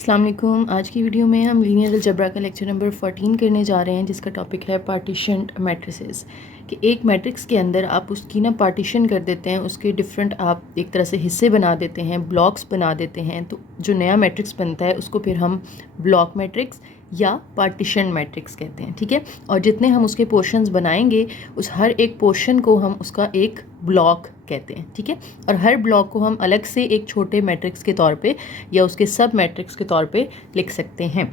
अस्सलाम वालेकुम। आज की वीडियो में हम लीनियर अलजेब्रा का लेक्चर नंबर 14 करने जा रहे हैं, जिसका टॉपिक है पार्टीशन्ड मैट्रिसेस। कि एक मैट्रिक्स के अंदर आप उसकी ना पार्टीशन कर देते हैं, उसके डिफरेंट आप एक तरह से हिस्से बना देते हैं, ब्लॉक्स बना देते हैं। तो जो नया मैट्रिक्स बनता है उसको फिर हम ब्लॉक मैट्रिक्स या पार्टीशन मैट्रिक्स कहते हैं, ठीक है। और जितने हम उसके पोर्शंस बनाएंगे, उस हर एक पोर्शन को हम उसका एक ब्लॉक कहते हैं, ठीक है। और हर ब्लॉक को हम अलग से एक छोटे मैट्रिक्स के तौर पे या उसके सब मैट्रिक्स के तौर पे लिख सकते हैं।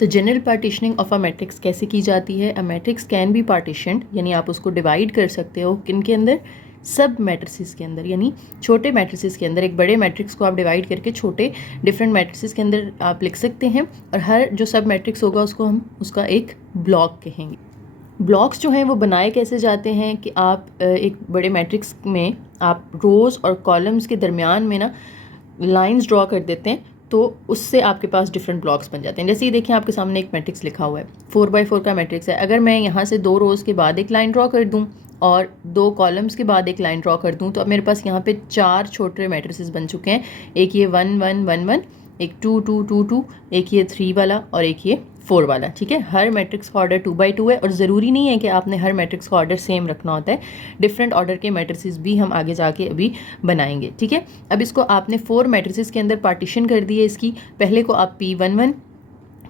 तो general partitioning of a matrix कैसे की जाती है? A matrix can be partitioned, यानी आप उसको डिवाइड कर सकते हो किन के अंदर? सब मैट्रिसेस के अंदर, यानी छोटे मैट्रिसेस के अंदर। एक बड़े मैट्रिक्स को आप डिवाइड करके छोटे डिफरेंट मैट्रिसेस के अंदर आप लिख सकते हैं, और हर जो सब मैट्रिक्स होगा उसको हम उसका एक ब्लॉक कहेंगे। ब्लॉक्स जो हैं वो बनाए कैसे जाते हैं कि आप एक बड़े मैट्रिक्स में आप रोज़ और कॉलम्स के दरमियान में ना लाइंस ड्रॉ कर देते हैं, तो उससे आपके पास डिफरेंट ब्लॉक्स बन जाते हैं। जैसे ये देखिए, आपके सामने एक मैट्रिक्स लिखा हुआ है, 4x4 का मैट्रिक्स है। अगर मैं यहाँ से 2 रोज़ के बाद एक लाइन ड्रॉ कर दूँ और 2 कॉलम्स के बाद एक लाइन ड्रॉ कर दूँ, तो अब मेरे पास यहाँ पे 4 छोटे मैट्रिसेस बन चुके हैं। एक ये 1 1 1 1, एक 2 2 2 2, एक ये 3 वाला और एक ये 4 वाला, ठीक है। हर मैट्रिक्स का ऑर्डर 2x2 है, और ज़रूरी नहीं है कि आपने हर मैट्रिक्स का ऑर्डर सेम रखना होता है। डिफरेंट ऑर्डर के मैट्रिसेस भी हम आगे जाके अभी बनाएंगे, ठीक है। अब इसको आपने 4 मैट्रिसेस के अंदर पार्टीशन कर दिए। इसकी पहले को आप P11,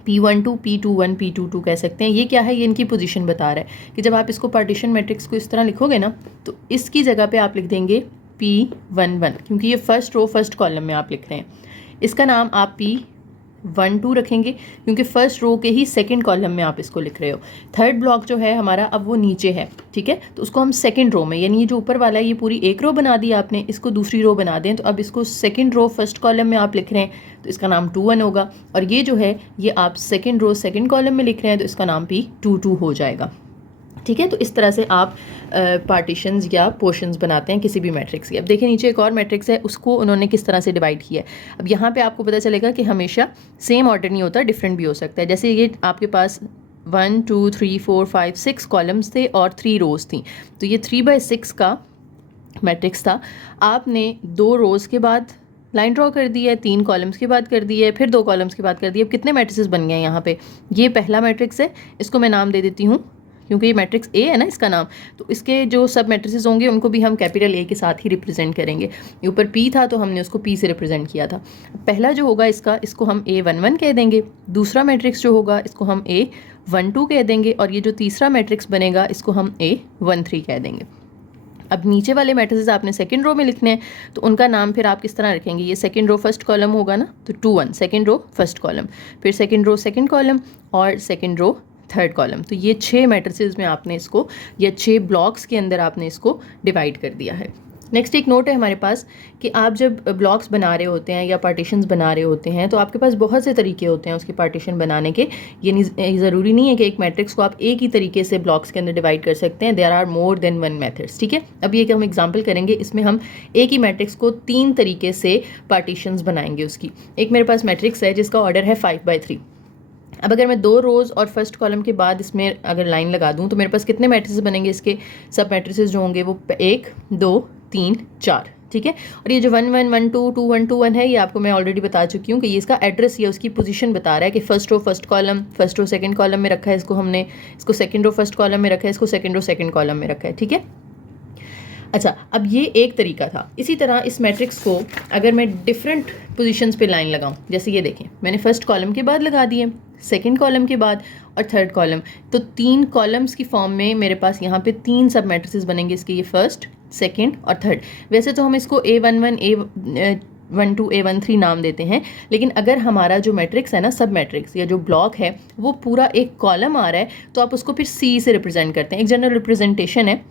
P12, P21, P22 कह सकते हैं। ये क्या है? ये इनकी पोजीशन बता रहा है कि जब आप इसको पार्टीशन मैट्रिक्स को इस तरह लिखोगे ना, तो इसकी जगह पे आप लिख देंगे P11, क्योंकि ये फर्स्ट रो फर्स्ट कॉलम में आप लिख रहे हैं। इसका नाम आप P12 रखेंगे, क्योंकि फर्स्ट रो के ही सेकंड कॉलम में आप इसको लिख रहे हो। थर्ड ब्लॉक जो है हमारा, अब वो नीचे है, ठीक है। तो उसको हम सेकंड रो में, यानी ये जो ऊपर वाला है ये पूरी एक रो बना दी आपने, इसको दूसरी रो बना दें। तो अब इसको सेकंड रो फर्स्ट कॉलम में आप लिख रहे हैं, तो इसका नाम 21 होगा। और ये जो है ये आप सेकंड रो सेकंड कॉलम में लिख रहे हैं, तो इसका नाम P22 हो जाएगा, ठीक है। तो इस तरह से आप पार्टीशंस या पोर्शंस बनाते हैं किसी भी मैट्रिक्स की। अब देखिए, नीचे एक और मैट्रिक्स है, उसको उन्होंने किस तरह से डिवाइड किया है। अब यहाँ पे आपको पता चलेगा कि हमेशा सेम ऑर्डर नहीं होता, डिफरेंट भी हो सकता है। जैसे ये आपके पास 1 2 3 4 5 6 कॉलम्स थे और 3 रोज़ थी, तो ये 3/6 का मैट्रिक्स था। आपने 2 रोज़ के बाद लाइन ड्रॉ कर दी है, 3 कॉलम्स के बाद कर दी है, फिर 2 कॉलम्स के बाद कर दी है। अब कितने मैट्रिसेस बन गए हैं यहाँ पे? ये पहला मैट्रिक्स है, इसको मैं नाम दे देती हूँ, क्योंकि ये मैट्रिक्स ए है ना इसका नाम, तो इसके जो सब मैट्रिसेस होंगे उनको भी हम कैपिटल ए के साथ ही रिप्रेजेंट करेंगे। ये ऊपर पी था तो हमने उसको पी से रिप्रेजेंट किया था। पहला जो होगा इसको हम A11 कह देंगे। दूसरा मैट्रिक्स जो होगा इसको हम A12 कह देंगे, और ये जो तीसरा मैट्रिक्स बनेगा इसको हम A13 कह देंगे। अब नीचे वाले मैट्रिसेस आपने सेकंड रो में लिखने हैं, तो उनका नाम फिर आप किस तरह रखेंगे? ये सेकंड रो फर्स्ट कॉलम होगा ना, तो 2 1 सेकंड रो फर्स्ट कॉलम, फिर सेकंड रो सेकंड कॉलम और सेकंड रो थर्ड कॉलम। तो ये 6 मैट्रिसेस में आपने इसको, या 6 ब्लॉक्स के अंदर आपने इसको डिवाइड कर दिया है। नेक्स्ट एक नोट है हमारे पास कि आप जब ब्लॉक्स बना रहे होते हैं या पार्टीशंस बना रहे होते हैं, तो आपके पास बहुत से तरीके होते हैं उसके पार्टीशन बनाने के। ये ज़रूरी नहीं है कि एक मैट्रिक्स को आप एक ही तरीके से ब्लॉक्स के अंदर डिवाइड कर सकते हैं। There are more than one methods, ठीक है। अब ये हम एग्जांपल करेंगे, इसमें हम एक ही मैट्रिक्स को 3 तरीके से पार्टीशंस बनाएंगे उसकी। एक मेरे पास मैट्रिक्स है जिसका ऑर्डर है 5/3। अब अगर मैं 2 रोज़ और फर्स्ट कॉलम के बाद इसमें अगर लाइन लगा दूं, तो मेरे पास कितने मैट्रिसेस बनेंगे? इसके सब मैट्रिसेस जो होंगे वो 1 2 3 4, ठीक है। और ये जो 1 1 1 2 2 1 2 1 है, ये आपको मैं ऑलरेडी बता चुकी हूँ कि ये इसका एड्रेस या उसकी पोजीशन बता रहा है कि first row first column, first row second column में रखा है इसको हमने, इसको सेकंड रो फर्स्ट कॉलम में रखा है, इसको सेकंड रो सेकंड कॉलम में रखा है, ठीक है। अच्छा, अब ये एक तरीका था। इसी तरह इस मैट्रिक्स को अगर मैं डिफरेंट पोजीशंस पे लाइन लगाऊं, जैसे ये देखें, मैंने फर्स्ट कॉलम के बाद लगा दिए, सेकंड कॉलम के बाद और थर्ड कॉलम, तो 3 कॉलम्स की फॉर्म में मेरे पास यहाँ पे 3 सब मैट्रिसेस बनेंगे इसके, ये फर्स्ट सेकंड और थर्ड। वैसे तो हम इसको A11 A12 A13 नाम देते हैं, लेकिन अगर हमारा जो मैट्रिक्स है ना, सब मैट्रिक्स या जो ब्लॉक है, वो पूरा एक कॉलम आ रहा है, तो आप उसको फिर C से रिप्रेजेंट करते हैं। एक जनरल रिप्रेजेंटेशन है,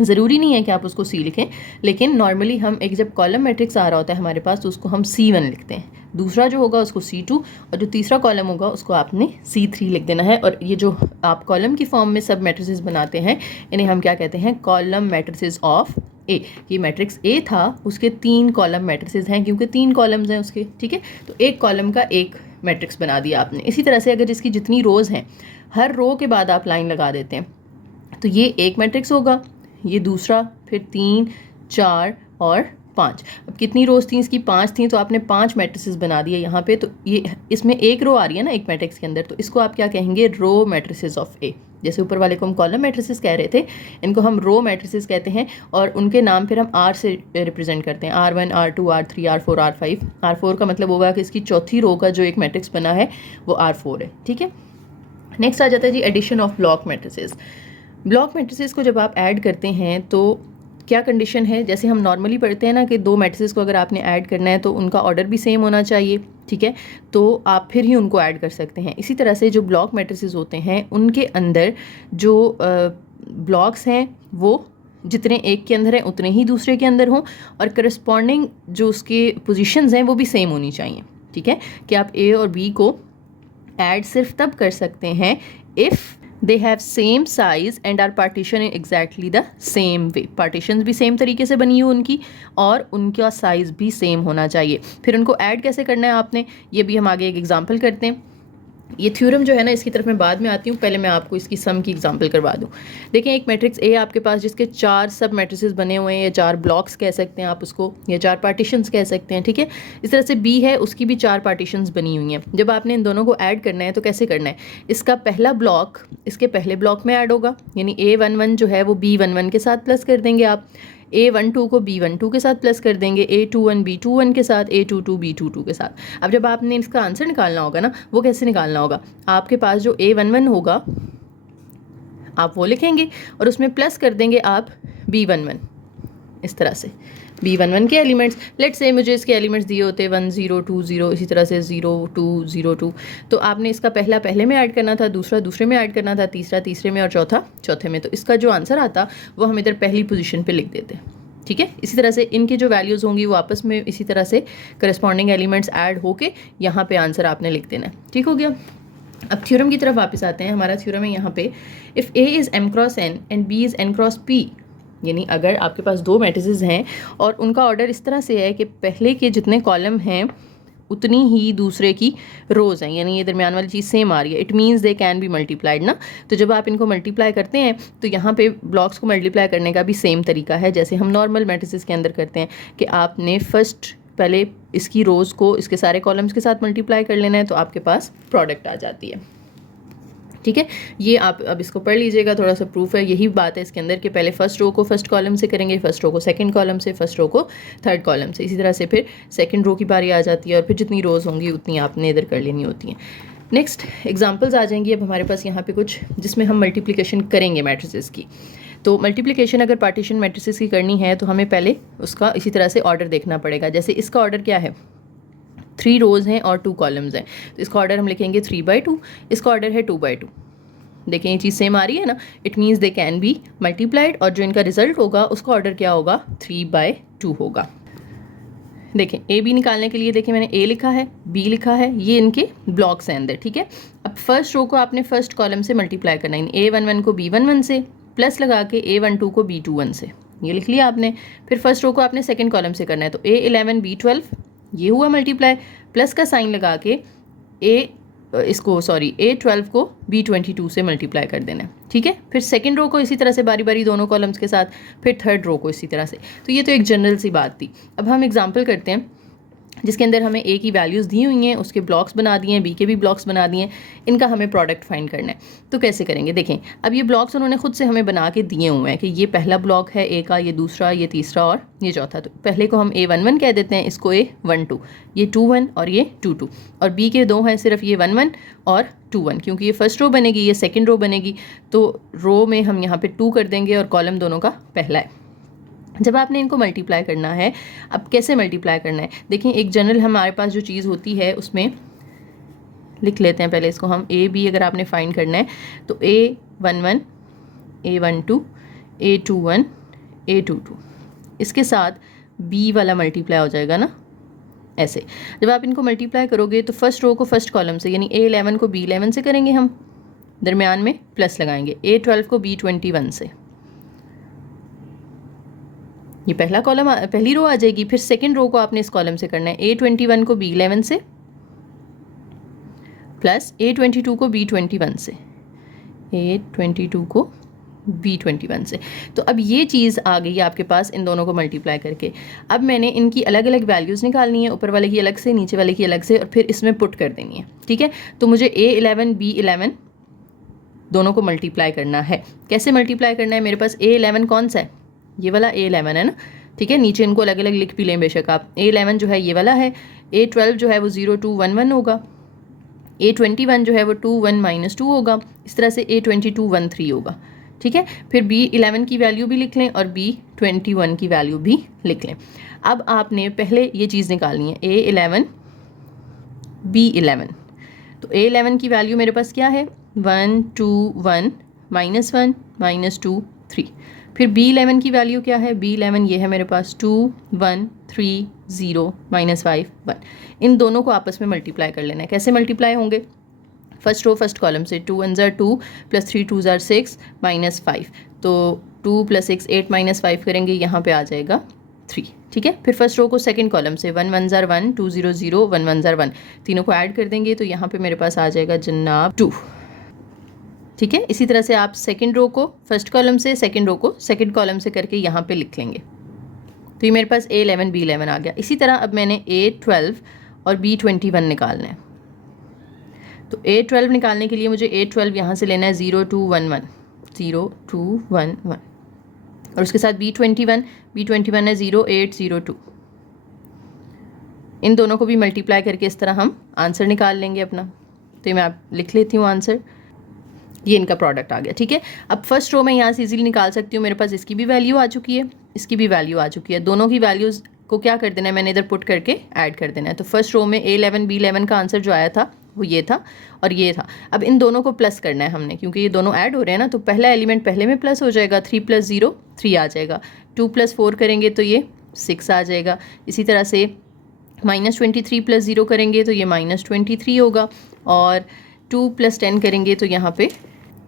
ज़रूरी नहीं है कि आप उसको C लिखें, लेकिन नॉर्मली हम एक जब कॉलम मैट्रिक्स आ रहा होता है हमारे पास, तो उसको हम C1 लिखते हैं, दूसरा जो होगा उसको C2, और जो तीसरा कॉलम होगा उसको आपने C3 लिख देना है। और ये जो आप कॉलम की फॉर्म में सब मैट्रिसेस बनाते हैं, इन्हें हम क्या कहते हैं? Column matrices of A। ये मैट्रिक्स A था, उसके 3 कॉलम मैट्रिसेस हैं, क्योंकि 3 कॉलम्स हैं उसके, ठीक है। तो एक कॉलम का एक मैट्रिक्स बना दिया आपने। इसी तरह से अगर इसकी जितनी रोज़ हैं, हर रो के बाद आप लाइन लगा देते हैं, तो ये एक मैट्रिक्स होगा, ये दूसरा, फिर 3 4 और 5। अब कितनी रोज़ थी इसकी? 5 थी, तो आपने 5 मैट्रिसेस बना दिए यहाँ पे। तो ये इसमें एक रो आ रही है ना एक मैट्रिक्स के अंदर, तो इसको आप क्या कहेंगे? रो मैट्रिसेस ऑफ ए। जैसे ऊपर वाले को हम कॉलम मैट्रिसेस कह रहे थे, इनको हम रो मैट्रिसेस कहते हैं, और उनके नाम फिर हम आर से रिप्रेजेंट करते हैं। R1, R2, R3, R4, R5। R4 का मतलब होगा कि इसकी चौथी रो का जो एक मैट्रिक्स बना है वो R4 है, ठीक है। नेक्स्ट आ जाता है जी addition of block matrices. Block matrices को जब आप ऐड करते हैं तो क्या कंडीशन है? जैसे हम नॉर्मली पढ़ते हैं ना कि दो मैट्रिसेस को अगर आपने ऐड करना है तो उनका ऑर्डर भी सेम होना चाहिए, ठीक है, तो आप फिर ही उनको ऐड कर सकते हैं। इसी तरह से जो ब्लॉक मैट्रिसेस होते हैं उनके अंदर जो ब्लॉक्स हैं वो जितने एक के अंदर हैं उतने ही दूसरे के अंदर हों, और करस्पॉन्डिंग जो उसके पोजीशंस हैं वो भी सेम होनी चाहिए, ठीक है। कि आप ए और बी को ऐड सिर्फ तब कर सकते हैं if they have same size and are partition in exactly the same way. Partition भी सेम तरीके से बनी हो उनकी, और उनका साइज भी सेम होना चाहिए। फिर उनको ऐड कैसे करना है आपने, ये भी हम आगे एक एग्जांपल करते हैं। ये थ्योरम जो है ना इसकी तरफ मैं बाद में आती हूँ, पहले मैं आपको इसकी सम की एग्जांपल करवा दूँ। देखें, एक मैट्रिक्स ए आपके पास जिसके 4 सब मैट्रिसेस बने हुए हैं, या 4 ब्लॉक्स कह सकते हैं आप उसको, या 4 पार्टीशंस कह सकते हैं, ठीक है। इस तरह से बी है, उसकी भी 4 पार्टीशंस बनी हुई हैं। जब आपने इन दोनों को ऐड करना है तो कैसे करना है? इसका पहला ब्लॉक इसके पहले ब्लॉक में ऐड होगा, यानी A11 जो है वो B11 के साथ प्लस कर देंगे आप, A12 को B12 के साथ प्लस कर देंगे, A21 B21 के साथ, A22 B22 के साथ। अब जब आपने इसका आंसर निकालना होगा ना, वो कैसे निकालना होगा? आपके पास जो A11 होगा आप वो लिखेंगे और उसमें प्लस कर देंगे आप B11, इस तरह से B11 के एलिमेंट्स। लेट्स से मुझे इसके एलिमेंट्स दिए होते 1 0 2 0, इसी तरह से 0 2 0 2, तो आपने इसका पहला पहले में ऐड करना था, दूसरा दूसरे में ऐड करना था, तीसरा तीसरे में, और चौथा चौथे में। तो इसका जो आंसर आता वो हम इधर पहली पोजीशन पे लिख देते हैं, ठीक है। इसी तरह से इनकी जो वैल्यूज़ होंगी वो आपस में इसी तरह से करस्पॉन्डिंग एलिमेंट्स ऐड होके यहाँ पे आंसर आपने लिख देना है, ठीक हो गया। अब थ्योरम की तरफ वापस आते हैं। हमारा थ्योरम है यहाँ पे, if A is m cross n and b is n cross p, यानी अगर आपके पास दो मैट्रिसेस हैं और उनका ऑर्डर इस तरह से है कि पहले के जितने कॉलम हैं उतनी ही दूसरे की रोज़ हैं, यानी ये दरमियान वाली चीज़ सेम आ रही है, it means they can be multiplied ना। तो जब आप इनको मल्टीप्लाई करते हैं तो यहाँ पे ब्लॉक्स को मल्टीप्लाई करने का भी सेम तरीका है जैसे हम नॉर्मल मैट्रिसेस के अंदर करते हैं, कि आपने फर्स्ट पहले इसकी रोज़ को इसके सारे कॉलम्स के साथ मल्टीप्लाई कर लेना है, तो आपके पास प्रोडक्ट आ जाती है, ठीक है। ये आप अब इसको पढ़ लीजिएगा, थोड़ा सा प्रूफ है। यही बात है इसके अंदर कि पहले फर्स्ट रो को फर्स्ट कॉलम से करेंगे, फर्स्ट रो को सेकंड कॉलम से, फर्स्ट रो को थर्ड कॉलम से, इसी तरह से फिर सेकंड रो की बारी आ जाती है, और फिर जितनी रोज़ होंगी उतनी आपने इधर कर लेनी होती हैं। नेक्स्ट एग्जाम्पल्स आ जाएंगी अब हमारे पास यहाँ पे कुछ, जिसमें हम मल्टीप्लिकेशन करेंगे मैट्रिसेस की। तो मल्टीप्लिकेशन अगर पार्टीशन मैट्रिसेस की करनी है तो हमें पहले उसका इसी तरह से ऑर्डर देखना पड़ेगा। जैसे इसका ऑर्डर क्या है, 3 रोज़ हैं और 2 कॉलम्स हैं, तो इसका ऑर्डर हम लिखेंगे 3/2, इसका ऑर्डर है 2/2। देखें ये चीज़ सेम आ रही है ना, it means they can be multiplied, और जो इनका रिजल्ट होगा उसका ऑर्डर क्या होगा, 3/2 होगा। देखें ए बी निकालने के लिए देखें मैंने ए लिखा है, बी लिखा है, ये इनके ब्लॉक्स हैं अंदर, ठीक है। अब फर्स्ट रो को आपने फर्स्ट कॉलम से मल्टीप्लाई करना है, A11 को B11 से, प्लस लगा के A12 को B21 से, ये लिख लिया आपने। फिर फर्स्ट रो को आपने सेकेंड कॉलम से करना है, तो A11 B12 ये हुआ मल्टीप्लाई, प्लस का साइन लगा के A12 को B22 से मल्टीप्लाई कर देना है, ठीक है। फिर सेकंड रो को इसी तरह से बारी बारी दोनों कॉलम्स के साथ, फिर थर्ड रो को इसी तरह से। तो ये तो एक जनरल सी बात थी। अब हम एग्जांपल करते हैं जिसके अंदर हमें ए की वैल्यूज़ दी हुई हैं, उसके ब्लॉक्स बना दिए हैं, बी के भी ब्लॉक्स बना दिए हैं, इनका हमें प्रोडक्ट फाइंड करना है। तो कैसे करेंगे, देखें अब ये ब्लॉक्स उन्होंने खुद से हमें बना के दिए हुए हैं कि ये पहला ब्लॉक है ए का, ये दूसरा, ये तीसरा और ये चौथा। तो पहले को हम A11 कह देते हैं, इसको A12, ये 2-1 और ये 2-2, और बी के दो हैं सिर्फ, ये 1-1 और 2-1, क्योंकि ये फर्स्ट रो बनेगी, ये सेकेंड रो बनेगी, तो रो में हम यहाँ पे 2 कर देंगे और कॉलम दोनों का पहला है। जब आपने इनको मल्टीप्लाई करना है, अब कैसे मल्टीप्लाई करना है, देखिए एक जनरल हमारे पास जो चीज़ होती है उसमें लिख लेते हैं पहले इसको हम। ए बी अगर आपने फाइंड करना है तो A11 A12 A21 A22, इसके साथ बी वाला मल्टीप्लाई हो जाएगा ना, ऐसे। जब आप इनको मल्टीप्लाई करोगे तो फर्स्ट रो को फर्स्ट कॉलम से, यानी A11 को B11 से करेंगे हम, दरमियान में प्लस लगाएंगे, A12 को B21 से, ये पहला कॉलम पहली रो आ जाएगी। फिर सेकंड रो को आपने इस कॉलम से करना है, A21 को B11 से, प्लस A22 को B21 से, A22 को B21 से। तो अब ये चीज़ आ गई आपके पास इन दोनों को मल्टीप्लाई करके। अब मैंने इनकी अलग अलग वैल्यूज़ निकालनी है, ऊपर वाले की अलग से, नीचे वाले की अलग से, और फिर इसमें पुट कर देनी है। ठीक है, तो मुझे A11 B11 दोनों को मल्टीप्लाई करना है। कैसे मल्टीप्लाई करना है? मेरे पास A11 कौन सा है? ये वाला A11 है ना। ठीक है, नीचे इनको अलग अलग लिख भी लें बेशक आप। A11 जो है ये वाला है, A12 जो है वो 0 2 1 1 होगा, A21 जो है वो 2 1 -2 होगा, इस तरह से A22 1 3 होगा। ठीक है, फिर B11 की वैल्यू भी लिख लें और B21 की वैल्यू भी लिख लें। अब आपने पहले ये चीज़ निकालनी है A11 B11। तो A11 की वैल्यू मेरे पास क्या है? 1 2 1 -1 -2 3। फिर B11 की वैल्यू क्या है? B11 ये है मेरे पास 2 1 3 0 -5 1। इन दोनों को आपस में मल्टीप्लाई कर लेना है। कैसे मल्टीप्लाई होंगे? फर्स्ट रो फर्स्ट कॉलम से 2 1 2 + 3 2 6 -5। तो 2 + 6 8 -5 करेंगे, यहाँ पे आ जाएगा 3। ठीक है, फिर फर्स्ट रो को सेकंड कॉलम से 1 1 1 2 0 0 1 1 1, तीनों को ऐड कर देंगे तो यहाँ पे मेरे पास आ जाएगा जनाब 2। ठीक है, इसी तरह से आप सेकंड रो को फर्स्ट कॉलम से, सेकंड रो को सेकंड कॉलम से करके यहाँ पे लिख लेंगे। तो ये मेरे पास A11 B11 आ गया। इसी तरह अब मैंने A12 और B21 निकालना है। तो A12 निकालने के लिए मुझे A12 यहाँ से लेना है 0 2 1 1 0 2 1 1, और उसके साथ B21 है 0 8 0 2। इन दोनों को भी मल्टीप्लाई करके इस तरह हम आंसर निकाल लेंगे अपना। तो ये मैं आप लिख लेती हूँ आंसर, ये इनका प्रोडक्ट आ गया। ठीक है, अब फर्स्ट रो में यहाँ से इजीली निकाल सकती हूँ। मेरे पास इसकी भी वैल्यू आ चुकी है, इसकी भी वैल्यू आ चुकी है। दोनों की वैल्यूज़ को क्या कर देना है? मैंने इधर पुट करके ऐड कर देना है। तो फर्स्ट रो में A11 B11 का आंसर जो आया था वो ये था और ये था। अब इन दोनों को प्लस करना है हमने, क्योंकि ये दोनों ऐड हो रहे हैं ना। तो पहला एलिमेंट पहले में प्लस हो जाएगा, 3 + 0 3 आ जाएगा। 2 + 4 करेंगे तो ये 6 आ जाएगा। इसी तरह से -23 + 0 करेंगे तो ये -23 होगा, और 2 + 10 करेंगे तो यहाँ पे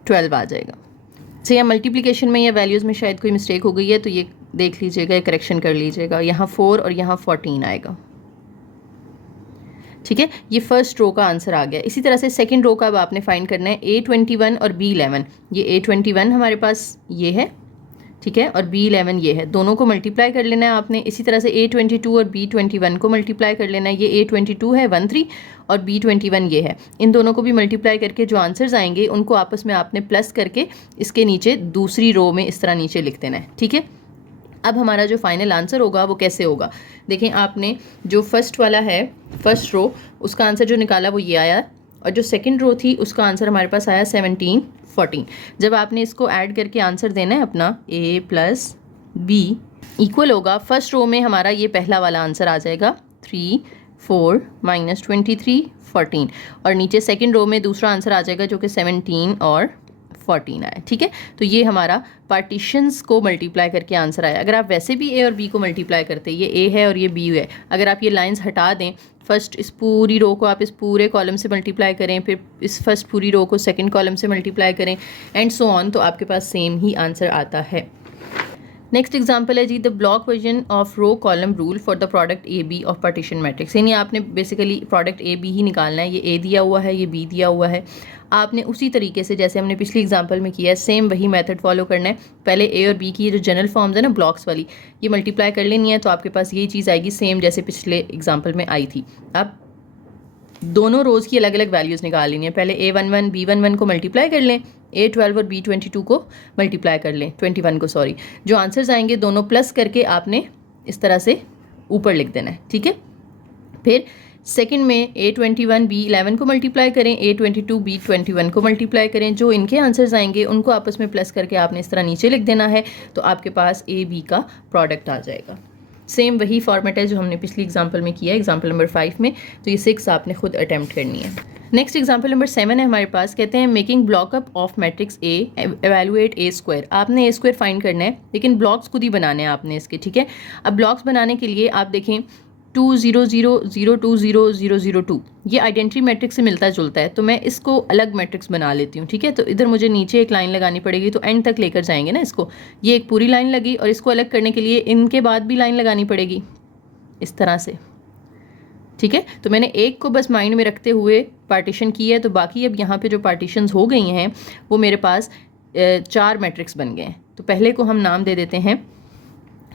12 आ जाएगा। से या मल्टीप्लिकेशन में या वैल्यूज़ में शायद कोई मिस्टेक हो गई है, तो ये देख लीजिएगा, करेक्शन कर लीजिएगा। यहाँ 4 और यहाँ 14 आएगा। ठीक है, ये फर्स्ट रो का आंसर आ गया। इसी तरह से सेकंड रो का अब आपने फाइंड करना है A21 और B11। ये A21 हमारे पास ये है, ठीक है, और B11 ये है। दोनों को मल्टीप्लाई कर लेना है आपने। इसी तरह से A22 और B21 को मल्टीप्लाई कर लेना है। ये A22 है 1 3 और B21 ये है। इन दोनों को भी मल्टीप्लाई करके जो आंसर्स आएंगे उनको आपस में आपने प्लस करके इसके नीचे दूसरी रो में इस तरह नीचे लिख देना है। ठीक है, अब हमारा जो फाइनल आंसर होगा वो कैसे होगा? देखें, आपने जो फर्स्ट वाला है, फर्स्ट रो, उसका आंसर जो निकाला वो ये आया, और जो सेकंड रो थी उसका आंसर हमारे पास आया 17 14। जब आपने इसको ऐड करके आंसर देना है अपना A + B इक्वल होगा, फर्स्ट रो में हमारा ये पहला वाला आंसर आ जाएगा 3 4 -23 14, और नीचे सेकंड रो में दूसरा आंसर आ जाएगा जो कि 17 और 14 आया। ठीक है, तो ये हमारा पार्टीशंस को मल्टीप्लाई करके आंसर आया। अगर आप वैसे भी A और B को मल्टीप्लाई करते, ये A है और ये B है, अगर आप ये लाइंस हटा दें, फर्स्ट इस पूरी रो को आप इस पूरे कॉलम से मल्टीप्लाई करें, फिर इस फर्स्ट पूरी रो को सेकंड कॉलम से मल्टीप्लाई करें, एंड सो ऑन, तो आपके पास सेम ही आंसर आता है। नेक्स्ट एग्जाम्पल है जी, the block version of row column rule for the product AB of partition matrix. यानी आपने बेसिकली प्रोडक्ट AB ही निकालना है। ये A दिया हुआ है, ये B दिया हुआ है। आपने उसी तरीके से जैसे हमने पिछली एग्जाम्पल में किया है, सेम वही मेथड फॉलो करना है। पहले A और B की जो जनरल फॉर्म्स है ना ब्लॉक्स वाली, ये मल्टीप्लाई कर लेनी है, तो आपके पास ये चीज़ आएगी सेम जैसे पिछले एग्जाम्पल में आई थी। अब दोनों रोज़ की अलग अलग वैल्यूज़ निकाल लेनी है। पहले A11 B11 को मल्टीप्लाई कर लें, A12 और B22 को मल्टीप्लाई कर लें, 21 को सॉरी। जो आंसर्स आएंगे दोनों प्लस करके आपने इस तरह से ऊपर लिख देना है। ठीक है, फिर सेकंड में A21 B11 को मल्टीप्लाई करें, A22 B21 को मल्टीप्लाई करें। जो इनके आंसर्स आएंगे उनको आपस में प्लस करके आपने इस तरह नीचे लिख देना है, तो आपके पास AB का प्रोडक्ट आ जाएगा। सेम वही फॉर्मेट है जो हमने पिछली एग्जाम्पल में किया है, एग्जाम्पल नंबर 5 में। तो ये 6 आपने खुद अटैम्प्ट करनी है। नेक्स्ट एग्जाम्पल नंबर 7 है हमारे पास। कहते हैं making block up of matrix A evaluate A²। आपने A² फाइंड करना है, लेकिन ब्लॉक्स खुद ही बनाने हैं आपने इसके। ठीक है, अब ब्लॉक्स बनाने के लिए आप देखें 2 0 0 0 2 0 0 0 2 ये आइडेंटिटी मैट्रिक्स से मिलता जुलता है, तो मैं इसको अलग मैट्रिक्स बना लेती हूँ। ठीक है, तो इधर मुझे नीचे एक लाइन लगानी पड़ेगी, तो एंड तक लेकर जाएंगे ना इसको। ये एक पूरी लाइन लगी, और इसको अलग करने के लिए इनके बाद भी लाइन लगानी पड़ेगी इस तरह से। ठीक है, तो मैंने एक को बस माइंड में रखते हुए पार्टीशन की है, तो बाकी अब यहाँ पे जो पार्टीशंस हो गई हैं वो मेरे पास 4 मैट्रिक्स बन गए हैं। तो पहले को हम नाम दे देते हैं,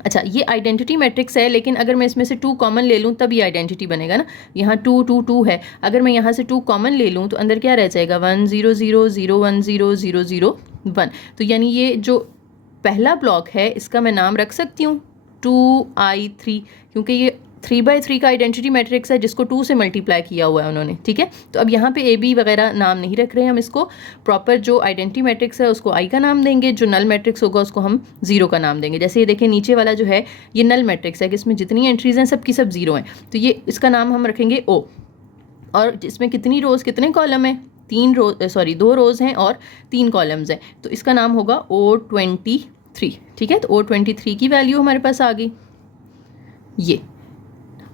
अच्छा ये आइडेंटिटी मैट्रिक्स है, लेकिन अगर मैं इसमें से 2 कॉमन ले लूँ तब ये आइडेंटिटी बनेगा ना। यहाँ 2 2 2 है, अगर मैं यहाँ से 2 कॉमन ले लूँ तो अंदर क्या रह जाएगा 1 0 0 0 1 0 0 0 1। तो यानी ये जो पहला ब्लॉक है इसका मैं नाम रख सकती हूँ 2i3, क्योंकि ये 3/3 का आइडेंटिटी मैट्रिक्स है जिसको 2 से मल्टीप्लाई किया हुआ है उन्होंने, ठीक है। तो अब यहाँ पे ए बी वगैरह नाम नहीं रख रहे हैं, हम इसको प्रॉपर जो आइडेंटिटी मैट्रिक्स है उसको आई का नाम देंगे, जो नल मैट्रिक्स होगा उसको हम 0 का नाम देंगे। जैसे ये देखिए नीचे वाला जो है ये नल मैट्रिक्स है कि इसमें जितनी एंट्रीज हैं सबकी सब 0 हैं, तो ये इसका नाम हम रखेंगे O। और इसमें कितनी रोज़ कितने कॉलम है, 2 रोज़ हैं और 3 कॉलम्स हैं, तो इसका नाम होगा O23, ठीक है। तो O23 की वैल्यू हमारे पास आ गई ये,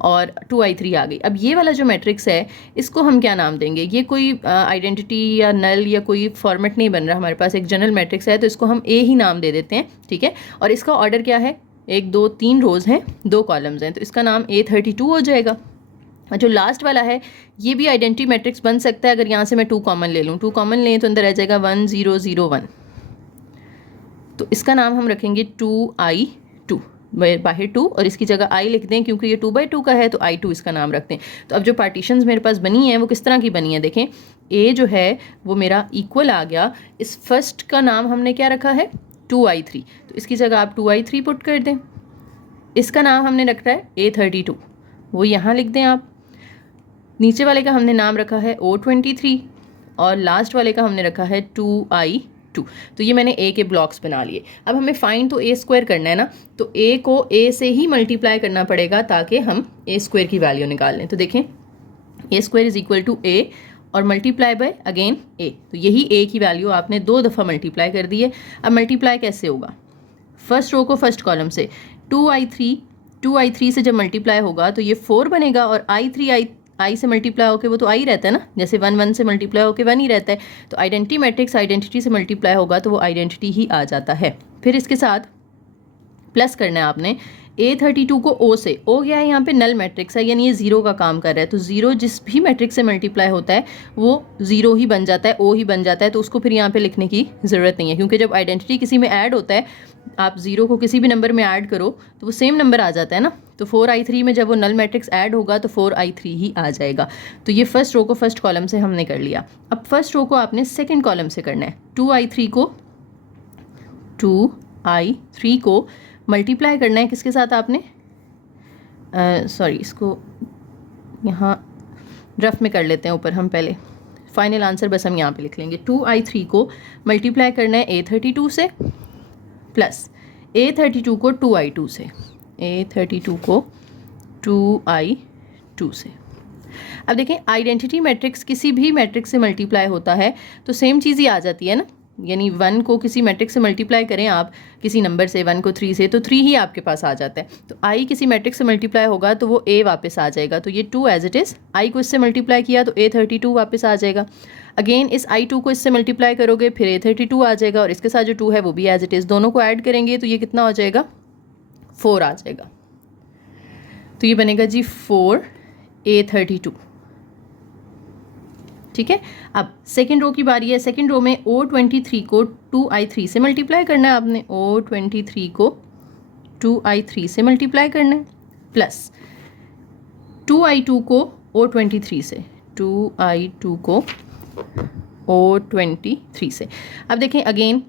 और 2i3 आ गई। अब ये वाला जो मैट्रिक्स है इसको हम क्या नाम देंगे, ये कोई आइडेंटिटी या नल या कोई फॉर्मेट नहीं बन रहा हमारे पास, एक जनरल मैट्रिक्स है, तो इसको हम ए ही नाम दे देते हैं, ठीक है। और इसका ऑर्डर क्या है, 1 2 3 रोज़ हैं 2 कॉलम्स हैं, तो इसका नाम A32 हो जाएगा। और जो लास्ट वाला है ये भी आइडेंटिटी मैट्रिक्स बन सकता है, अगर यहाँ से मैं 2 कॉमन ले लूँ, 2 कॉमन लें तो अंदर रह जाएगा 1 0 0 1, तो इसका नाम हम रखेंगे 2i2, बाहर 2 और इसकी जगह i लिख दें, क्योंकि ये 2/2 का है तो i2 इसका नाम रखते हैं। तो अब जो पार्टीशंस मेरे पास बनी हैं वो किस तरह की बनी है, देखें a जो है वो मेरा इक्वल आ गया, इस फर्स्ट का नाम हमने क्या रखा है 2i3, तो इसकी जगह आप 2i3 पुट कर दें। इसका नाम हमने रखा है A32, वो यहाँ लिख दें आप। नीचे वाले का हमने नाम रखा है O23 और लास्ट वाले का हमने रखा है 2i2। तो ये मैंने a के ब्लॉक्स बना लिए। अब हमें फाइंड तो a स्क्वायर करना है ना, तो a को a से ही मल्टीप्लाई करना पड़ेगा ताकि हम a स्क्वायर की वैल्यू निकाल लें। तो देखें a square is equal to a और मल्टीप्लाई बाय अगेन a, तो यही a की वैल्यू आपने 2 दफ़ा मल्टीप्लाई कर दी है। अब मल्टीप्लाई कैसे होगा, फर्स्ट रो को फर्स्ट कॉलम से 2i3 से जब मल्टीप्लाई होगा तो ये 4 बनेगा, और i से मल्टीप्लाई होकर वो तो आई रहता है ना, जैसे 1 1 से मल्टीप्लाई होकर 1 ही रहता है। तो आइडेंटिटी मैट्रिक्स आइडेंटिटी से मल्टीप्लाई होगा तो वो आइडेंटिटी ही आ जाता है। फिर इसके साथ प्लस करना है आपने A32 को O से, O क्या है यहाँ पे नल मैट्रिक्स है, यानी ये 0 का काम कर रहा है, तो 0 जिस भी मैट्रिक्स से मल्टीप्लाई होता है वो 0 ही बन जाता है, O ही बन जाता है, तो उसको फिर यहाँ पे लिखने की ज़रूरत नहीं है, क्योंकि जब आइडेंटिटी किसी में ऐड होता है, आप 0 को किसी भी नंबर में ऐड करो तो वो सेम नंबर आ जाता है ना। तो 4i3 में जब वो नल मैट्रिक्स ऐड होगा तो 4i3 ही आ जाएगा। तो ये फर्स्ट रो को फर्स्ट कॉलम से हमने कर लिया। अब फर्स्ट रो को आपने सेकेंड कॉलम से करना है, 2i3 को मल्टीप्लाई करना है किसके साथ आपने, इसको यहाँ रफ में कर लेते हैं ऊपर हम, पहले फाइनल आंसर बस हम यहाँ पे लिख लेंगे। 2i3 को मल्टीप्लाई करना है A32 से, प्लस A32 को 2i2 से, A32 को 2i2 से। अब देखें आइडेंटिटी मैट्रिक्स किसी भी मैट्रिक्स से मल्टीप्लाई होता है तो सेम चीज़ ही आ जाती है ना, यानी 1 को किसी मैट्रिक्स से मल्टीप्लाई करें आप किसी नंबर से, 1 को 3 से, तो 3 ही आपके पास आ जाता है। तो i किसी मैट्रिक्स से मल्टीप्लाई होगा तो वो a वापस आ जाएगा, तो ये 2 एज इट इज़, i को इससे मल्टीप्लाई किया तो A32 वापस आ जाएगा। अगेन इस i2 को इससे मल्टीप्लाई करोगे फिर A32 आ जाएगा, और इसके साथ जो 2 है वो भी एज इट इज़, दोनों को ऐड करेंगे तो ये कितना हो जाएगा 4 आ जाएगा। तो ये बनेगा जी 4A32, ठीक है। अब सेकेंड रो की बारी है। सेकेंड रो में O23 को 2i3 से मल्टीप्लाई करना है आपने, O23 को 2i3 से मल्टीप्लाई करना है, प्लस 2i2 को O23 से, 2i2 को O23 से। अब देखें अगेन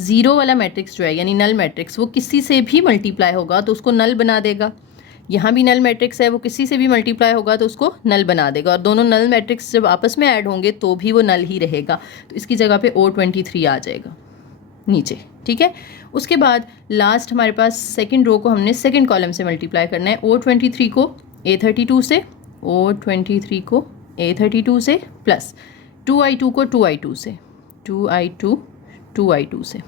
0 वाला मैट्रिक्स जो है यानी नल मैट्रिक्स, वो किसी से भी मल्टीप्लाई होगा तो उसको नल बना देगा। यहाँ भी नल मैट्रिक्स है, वो किसी से भी मल्टीप्लाई होगा तो उसको नल बना देगा, और दोनों नल मैट्रिक्स जब आपस में ऐड होंगे तो भी वो नल ही रहेगा। तो इसकी जगह पे O23 आ जाएगा नीचे, ठीक है। उसके बाद लास्ट हमारे पास सेकंड रो को हमने सेकंड कॉलम से मल्टीप्लाई करना है, O23 को A32 से, O23 को A32 से, प्लस 2i2 को 2i2 से, 2i2 से।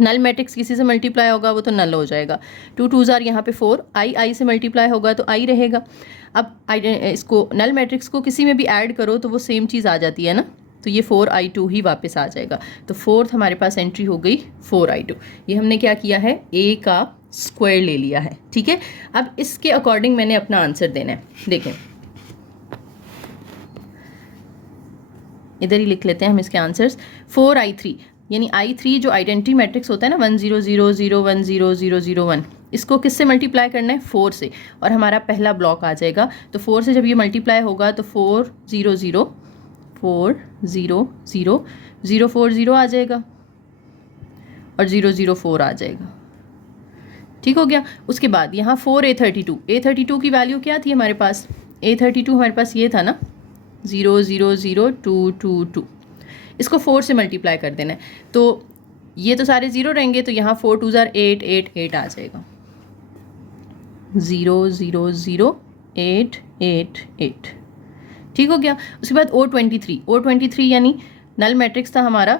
नल मैट्रिक्स किसी से मल्टीप्लाई होगा वो तो नल हो जाएगा, 2 2 जार यहाँ पे 4, i से मल्टीप्लाई होगा तो i रहेगा। अब इसको नल मैट्रिक्स को किसी में भी ऐड करो तो वो सेम चीज़ आ जाती है ना, तो ये 4i2 ही वापस आ जाएगा। तो फोर्थ हमारे पास एंट्री हो गई 4i2। ये हमने क्या किया है, a का स्क्वायर ले लिया है, ठीक है। अब इसके अकॉर्डिंग मैंने अपना आंसर देना है। देखें इधर ही लिख लेते हैं हम इसके आंसर्स। 4i3, यानी I3 जो आइडेंटिटी मैट्रिक्स होता है ना 1 0 0 0 1 0 0 0 1, इसको किससे मल्टीप्लाई करना है 4 से, और हमारा पहला ब्लॉक आ जाएगा। तो 4 से जब ये मल्टीप्लाई होगा तो 4 0 0 4 0 0 0 4 0 आ जाएगा और 0 0 4 आ जाएगा। ठीक हो गया। उसके बाद यहाँ 4 A32 की वैल्यू क्या थी हमारे पास, A32 हमारे पास ये था ना 0 0 0 2 2 2, इसको 4 से मल्टीप्लाई कर देना है। तो ये तो सारे ज़ीरो रहेंगे, तो यहाँ 4 2 ज़ार 8 8 8 आ जाएगा। 0 0 0 8 8 8, ठीक हो गया। उसके बाद O23 यानी नल मैट्रिक्स था हमारा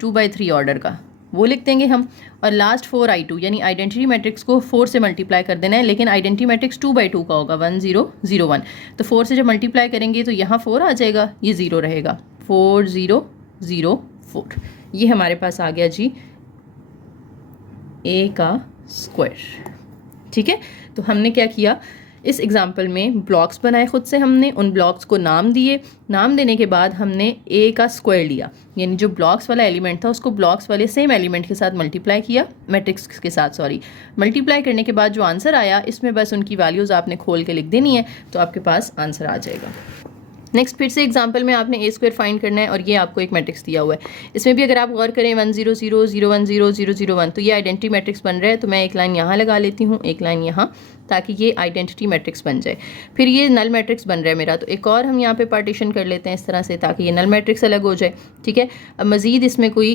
2/3 ऑर्डर का, वो लिख देंगे हम। और लास्ट 4I2 यानी आइडेंटिटी मैट्रिक्स को 4 से मल्टीप्लाई कर देना है, लेकिन आइडेंटिटी मैट्रिक्स 2/2 का होगा 1 0 0 1। तो 4 से जब मल्टीप्लाई करेंगे तो यहाँ 4 आ जाएगा, ये 0 रहेगा, 4 0 0 4। ये हमारे पास आ गया जी A का स्क्वायर। ठीक है, तो हमने क्या किया, इस एग्जाम्पल में ब्लॉक्स बनाए खुद से हमने, उन ब्लॉक्स को नाम दिए, नाम देने के बाद हमने A का स्क्वायर लिया, यानी जो ब्लॉक्स वाला एलिमेंट था उसको ब्लॉक्स वाले सेम एलिमेंट के साथ मल्टीप्लाई किया, मैट्रिक्स के साथ सॉरी। मल्टीप्लाई करने के बाद जो आंसर आया, इसमें बस उनकी वैल्यूज़ आपने खोल के लिख देनी है, तो आपके पास आंसर आ जाएगा। नेक्स्ट फिर से एग्जांपल में आपने A स्क्वायर फाइंड करना है, और ये आपको एक मैट्रिक्स दिया हुआ है। इसमें भी अगर आप गौर करें 1 0 0 0 1 0 0 0 1, तो ये आइडेंटिटी मैट्रिक्स बन रहा है। तो मैं एक लाइन यहाँ लगा लेती हूँ, एक लाइन यहाँ, ताकि ये आइडेंटिटी मैट्रिक्स बन जाए। फिर ये नल मैट्रिक्स बन रहा है मेरा, तो एक और हम यहाँ पे पार्टीशन कर लेते हैं इस तरह से, ताकि ये नल मैट्रिक्स अलग हो जाए। ठीक है, अब मज़ीद इसमें कोई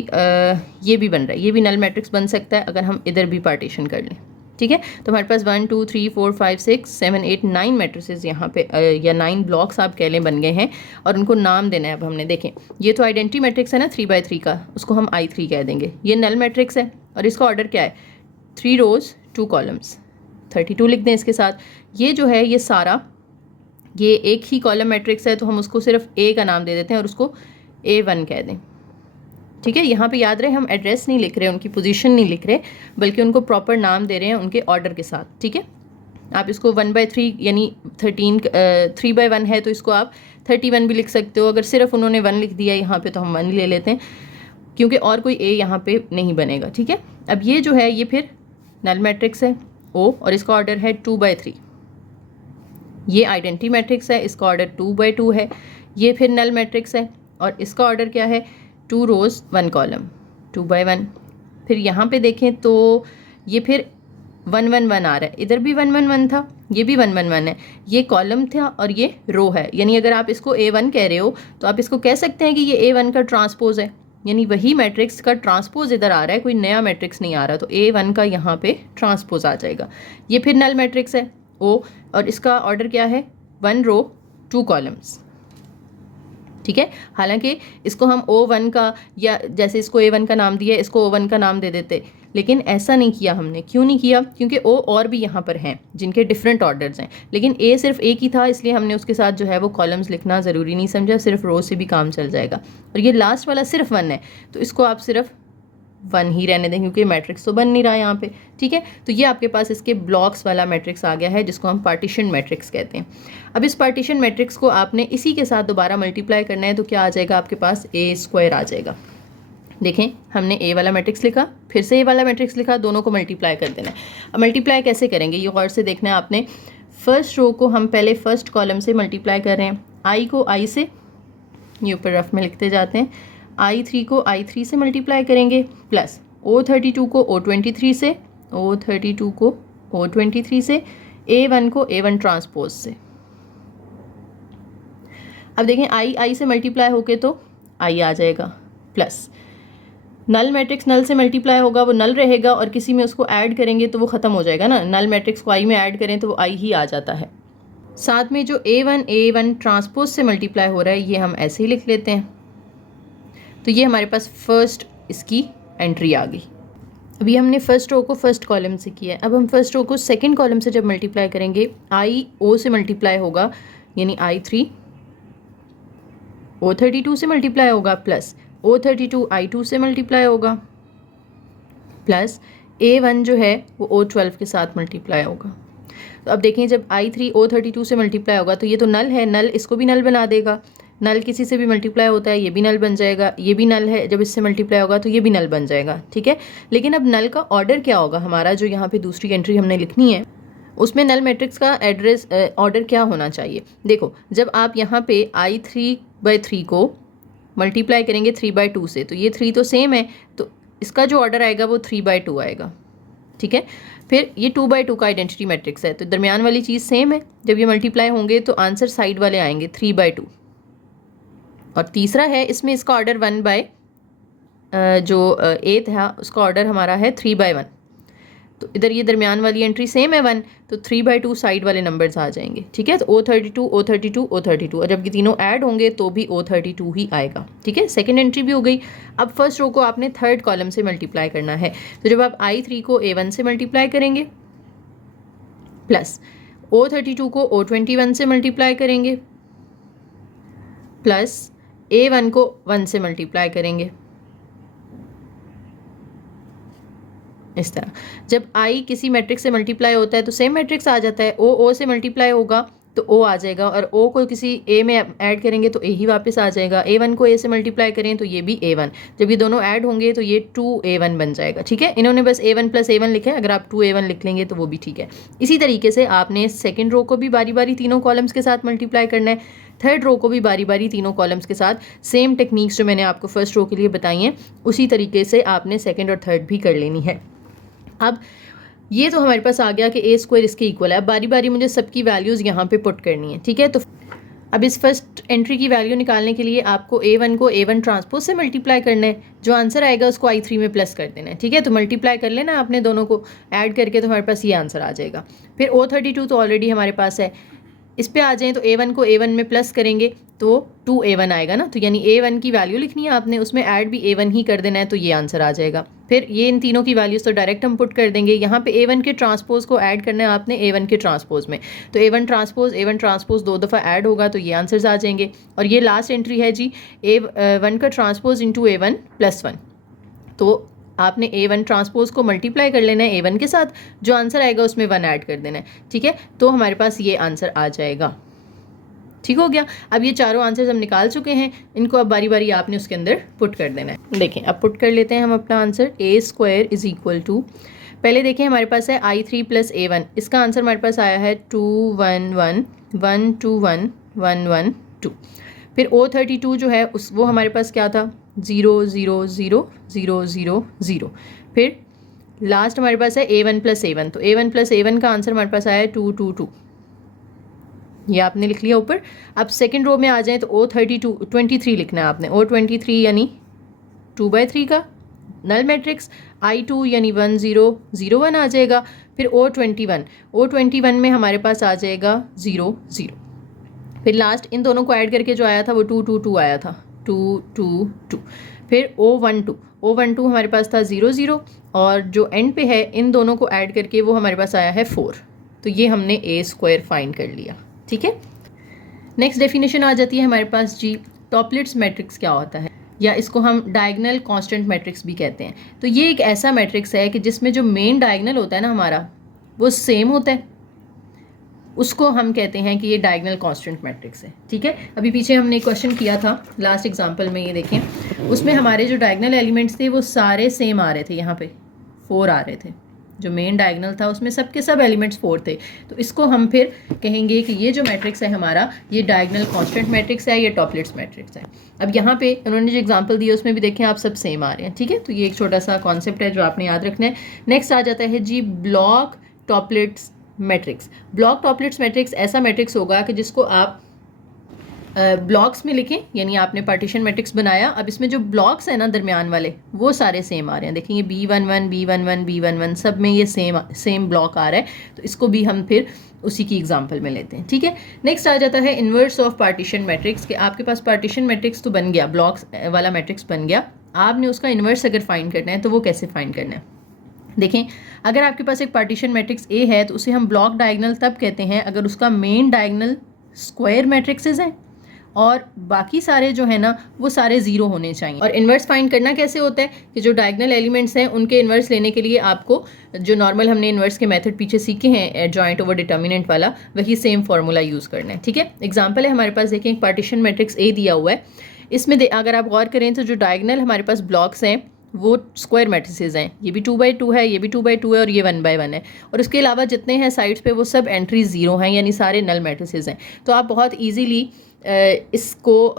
ये भी बन रहा है, ये भी नल मैट्रिक्स बन सकता है अगर हम इधर भी पार्टीशन कर लें। ठीक है, तो हमारे पास 1 2 3 4 5 6 7 8 9 मैट्रिसेस यहाँ पे या 9 ब्लॉक्स आप कह लें बन गए हैं, और उनको नाम देना है। अब हमने देखें, ये तो आइडेंटिटी मैट्रिक्स है ना 3/3 का, उसको हम I3 कह देंगे। ये नल मैट्रिक्स है और इसका ऑर्डर क्या है, 3 रोज 2 कॉलम्स, 32 लिख दें इसके साथ। ये जो है ये सारा ये एक ही कॉलम मैट्रिक्स है, तो हम उसको सिर्फ A का नाम दे देते हैं और उसको A1 कह दें। ठीक है, यहाँ पे याद रहे हम एड्रेस नहीं लिख रहे, उनकी पोजीशन नहीं लिख रहे, बल्कि उनको प्रॉपर नाम दे रहे हैं उनके ऑर्डर के साथ। ठीक है, आप इसको 1/3 यानी 3/1 है, तो इसको आप 31 भी लिख सकते हो। अगर सिर्फ उन्होंने 1 लिख दिया यहाँ पे, तो हम 1 ले लेते हैं, क्योंकि और कोई A यहाँ पे नहीं बनेगा। ठीक है, अब ये जो है ये फिर नल मैट्रिक्स है O, और इसका ऑर्डर है 2/3। ये आइडेंटिटी मैट्रिक्स है, इसका ऑर्डर 2/2 है। ये फिर नल मैट्रिक्स है और इसका ऑर्डर क्या है, 2 रोज 1 कॉलम, 2/1। फिर यहाँ पे देखें तो ये फिर 1 1 1 आ रहा है, इधर भी 1 1 1 था, ये भी 1 1 1 है। ये कॉलम था और ये रो है, यानी अगर आप इसको A1 कह रहे हो तो आप इसको कह सकते हैं कि ये A1 का ट्रांसपोज है, यानी वही मैट्रिक्स का ट्रांसपोज इधर आ रहा है, कोई नया मैट्रिक्स नहीं आ रहा, तो A1 का यहाँ पे ट्रांसपोज आ जाएगा। ये फिर नल मैट्रिक्स है O, और इसका ऑर्डर क्या है, 1 रो 2 कॉलम्स। ठीक है, हालांकि इसको हम O1 का, या जैसे इसको A1 का नाम दिया, इसको O1 का नाम दे देते, लेकिन ऐसा नहीं किया हमने। क्यों नहीं किया, क्योंकि O और भी यहाँ पर हैं जिनके डिफरेंट ऑर्डर्स हैं, लेकिन A सिर्फ एक ही था, इसलिए हमने उसके साथ जो है वो कॉलम्स लिखना ज़रूरी नहीं समझा, सिर्फ रो से भी काम चल जाएगा। और ये लास्ट वाला सिर्फ 1 है, तो इसको आप सिर्फ 1 ही रहने दें, क्योंकि मैट्रिक्स तो बन नहीं रहा यहाँ पे। ठीक है, तो ये आपके पास इसके ब्लॉक्स वाला मैट्रिक्स आ गया है, जिसको हम पार्टीशन मैट्रिक्स कहते हैं। अब इस पार्टीशन मैट्रिक्स को आपने इसी के साथ दोबारा मल्टीप्लाई करना है, तो क्या आ जाएगा आपके पास, A स्क्वायर आ जाएगा। देखें, हमने A वाला मैट्रिक्स लिखा, फिर से A वाला मैट्रिक्स लिखा, दोनों को मल्टीप्लाई कर देना है। अब मल्टीप्लाई कैसे करेंगे ये गौर से देखना है आपने। फर्स्ट रो को हम पहले फर्स्ट कॉलम से मल्टीप्लाई कर रहे हैं, I को I से, ये ऊपर रफ में लिखते जाते हैं, I3 को I3 से मल्टीप्लाई करेंगे, प्लस O32 को O23 से, O32 को O23 से, A1 को A1 ट्रांसपोज से। अब देखें I से मल्टीप्लाई होके तो I आ जाएगा, प्लस नल मैट्रिक्स नल से मल्टीप्लाई होगा, वो नल रहेगा, और किसी में उसको ऐड करेंगे तो वो ख़त्म हो जाएगा ना, नल मैट्रिक्स को I में ऐड करें तो वो I ही आ जाता है। साथ में जो A1 ट्रांसपोज से मल्टीप्लाई हो रहा है, ये हम ऐसे ही लिख लेते हैं। तो ये हमारे पास फर्स्ट इसकी एंट्री आ गई। अभी हमने फर्स्ट रो को फर्स्ट कॉलम से किया है, अब हम फर्स्ट रो को सेकंड कॉलम से जब मल्टीप्लाई करेंगे, I O से मल्टीप्लाई होगा, यानी I3 O32 से मल्टीप्लाई होगा, प्लस O32 I2 से मल्टीप्लाई होगा, प्लस A1 जो है वो O12 के साथ मल्टीप्लाई होगा। तो अब देखें, जब I3 O32 से मल्टीप्लाई होगा तो ये तो नल है, नल इसको भी नल बना देगा, नल किसी से भी मल्टीप्लाई होता है, ये भी नल बन जाएगा, ये भी नल है, जब इससे मल्टीप्लाई होगा तो ये भी नल बन जाएगा, ठीक है। लेकिन अब नल का ऑर्डर क्या होगा हमारा, जो यहाँ पे दूसरी एंट्री हमने लिखनी है उसमें नल मैट्रिक्स का एड्रेस ऑर्डर क्या होना चाहिए। देखो जब आप यहाँ पे i3/3 को मल्टीप्लाई करेंगे 3/2 से, तो ये 3 तो सेम है, तो इसका जो ऑर्डर आएगा वो 3/2 आएगा, ठीक है। फिर ये 2/2 का आइडेंटिटी मैट्रिक्स है, तो दरमियान वाली चीज़ सेम है, जब ये मल्टीप्लाई होंगे तो आंसर साइड वाले आएंगे 3/2। और तीसरा है इसमें इसका ऑर्डर 1/, जो ए था उसका ऑर्डर हमारा है 3/1, तो इधर ये दरमियान वाली एंट्री सेम है 1, तो 3/2 साइड वाले नंबर्स आ जाएंगे, ठीक है। तो O32 O32 O32, और जब ये तीनों ऐड होंगे तो भी O32 ही आएगा, ठीक है। सेकंड एंट्री भी हो गई। अब फर्स्ट रो को आपने थर्ड कॉलम से मल्टीप्लाई करना है, तो जब आप I3 को A1 से मल्टीप्लाई करेंगे प्लस O32 को O21 से मल्टीप्लाई करेंगे प्लस A1 को 1 से मल्टीप्लाई करेंगे, इस तरह। जब आई किसी मैट्रिक्स से मल्टीप्लाई होता है तो सेम मैट्रिक्स आ जाता है, ओ से मल्टीप्लाई होगा तो ओ आ जाएगा, और ओ को किसी ए में ऐड करेंगे तो ए ही वापस आ जाएगा, A1 को ए से मल्टीप्लाई करें तो ये भी A1, जब ये दोनों ऐड होंगे तो ये 2A1 बन जाएगा, ठीक है। इन्होंने बस A1 + A1 लिखे हैं, अगर आप 2A1 लिख लेंगे तो वो भी ठीक है। इसी तरीके से आपने सेकेंड रो को भी बारी बारी तीनों कॉलम्स के साथ मल्टीप्लाई करना है, थर्ड रो को भी बारी बारी तीनों कॉलम्स के साथ, सेम टेक्निक्स जो मैंने आपको फर्स्ट रो के लिए बताई हैं उसी तरीके से आपने सेकेंड और थर्ड भी कर लेनी है। अब ये तो हमारे पास आ गया कि A² इसके इक्वल है। अब बारी बारी मुझे सबकी वैल्यूज़ यहाँ पे पुट करनी है, ठीक है। तो अब इस फर्स्ट एंट्री की वैल्यू निकालने के लिए आपको A1 को A1 ट्रांसपोज से मल्टीप्लाई करना है, जो आंसर आएगा उसको I3 में प्लस कर देना है, ठीक है। तो मल्टीप्लाई कर लेना आपने दोनों को ऐड करके, तो हमारे पास ये आंसर आ जाएगा। फिर O32 तो ऑलरेडी हमारे पास है, इस पे आ जाएँ तो A1 को A1 में प्लस करेंगे तो 2A1 आएगा ना, तो यानी A1 की वैल्यू लिखनी है आपने, उसमें ऐड भी A1 ही कर देना है, तो ये आंसर आ जाएगा। फिर ये इन तीनों की वैल्यूज़ तो डायरेक्ट हम पुट कर देंगे, यहाँ पे A1 के ट्रांसपोज को ऐड करना है आपने A1 के ट्रांसपोज में, तो A1 ट्रांसपोज 2 दफ़ा ऐड होगा तो ये आंसर्स आ जाएंगे। और ये लास्ट एंट्री है जी A1 का ट्रांसपोज इंटू A1 + 1, तो आपने A1 ट्रांसपोज को मल्टीप्लाई कर लेना है A1 के साथ, जो आंसर आएगा उसमें 1 ऐड कर देना है, ठीक है। तो हमारे पास ये आंसर आ जाएगा, ठीक हो गया। अब ये चारों आंसर्स हम निकाल चुके हैं, इनको अब बारी बारी आपने उसके अंदर पुट कर देना है। देखें अब पुट कर लेते हैं हम अपना आंसर। A² = पहले देखें हमारे पास है I3 + A1, इसका आंसर हमारे पास आया है 2 1 1 1 2 1 1 1 2। फिर O32 जो है वो हमारे पास क्या था 0 0 0 0 0 0। फिर लास्ट हमारे पास है A1 + A1, तो A1 + A1 का आंसर हमारे पास आया है 2 2 2, ये आपने लिख लिया ऊपर। अब सेकंड रो में आ जाएं तो O23 लिखना है आपने, O23 यानी 2/3 का नल मैट्रिक्स, I2 यानी 1 0 0 1 आ जाएगा। फिर O21 में हमारे पास आ जाएगा 0 0। फिर लास्ट इन दोनों को ऐड करके जो आया था वो 2 2 2 आया था, 2 2 2। फिर O12 हमारे पास था 0 0, और जो एंड पे है इन दोनों को ऐड करके वो हमारे पास आया है 4, तो ये हमने A² फाइंड कर लिया, ठीक है। नेक्स्ट डेफिनेशन आ जाती है हमारे पास जी, टॉपलेट्स मैट्रिक्स क्या होता है, या इसको हम डायगोनल कांस्टेंट मैट्रिक्स भी कहते हैं। तो ये एक ऐसा मैट्रिक्स है कि जिसमें जो मेन डायगोनल होता है ना हमारा वो सेम होता है, उसको हम कहते हैं कि ये डायगोनल कांस्टेंट मैट्रिक्स है, ठीक है। अभी पीछे हमने एक क्वेश्चन किया था लास्ट एग्जांपल में, ये देखें, उसमें हमारे जो डायगोनल एलिमेंट्स थे वो सारे सेम आ रहे थे, यहाँ पे 4 आ रहे थे, जो मेन डायगोनल था उसमें सबके सब एलिमेंट्स 4 थे, तो इसको हम फिर कहेंगे कि ये जो मैट्रिक्स है हमारा ये डायगोनल कांस्टेंट मैट्रिक्स है, ये टॉपलेट्स मैट्रिक्स है। अब यहाँ पे उन्होंने जो एग्जांपल दिया उसमें भी देखें आप सब सेम आ रहे हैं, ठीक है। तो ये एक छोटा सा कॉन्सेप्ट है जो आपने याद रखना है। नेक्स्ट आ जाता है जी ब्लॉक टॉपलेट्स मैट्रिक्स। ब्लॉक टॉपलेट्स मैट्रिक्स ऐसा मैट्रिक्स होगा कि जिसको आप ब्लॉक्स में लिखें, यानी आपने पार्टीशन मैट्रिक्स बनाया, अब इसमें जो ब्लॉक्स हैं ना दरमियान वाले वो सारे सेम आ रहे हैं, देखेंगे B11 B11 B11 सब में ये सेम ब्लॉक आ रहा है, तो इसको भी हम फिर उसी की एग्जांपल में लेते हैं, ठीक है। नेक्स्ट आ जाता है इन्वर्स ऑफ पार्टीशन मैट्रिक्स, कि आपके पास पार्टीशन मैट्रिक्स तो बन गया, ब्लॉक्स वाला मैट्रिक्स बन गया, आपने उसका इन्वर्स अगर फाइंड करना है तो वो कैसे फाइंड करना है। देखें अगर आपके पास एक पार्टीशन मैट्रिक्स A है तो उसे हम ब्लॉक डायगोनल तब कहते हैं अगर उसका मेन डायगोनल स्क्वायर मैट्रिक्सेस हैं और बाकी सारे जो है ना वो सारे ज़ीरो होने चाहिए। और इन्वर्स फाइंड करना कैसे होता है कि जो डायगोनल एलिमेंट्स हैं उनके इन्वर्स लेने के लिए आपको जो नॉर्मल हमने इन्वर्स के मेथड पीछे सीखे हैं एडजॉइंट ओवर डिटर्मिनेंट वाला, वही सेम फार्मूला यूज़ करना है। ठीक है, एग्जाम्पल है हमारे पास, देखिए एक पार्टीशन मैट्रिक्स ए दिया हुआ है। इसमें अगर आप गौर करें तो जो डायगोनल हमारे पास ब्लॉक्स हैं वो स्क्वायर मैट्रिसेस हैं। ये भी 2x2 है, ये भी 2x2 है और ये 1x1 है। और उसके अलावा जितने हैं साइड्स पे वो सब एंट्री ज़ीरो हैं, यानी सारे नल मैट्रिसेस हैं। तो आप बहुत ईजीली इसको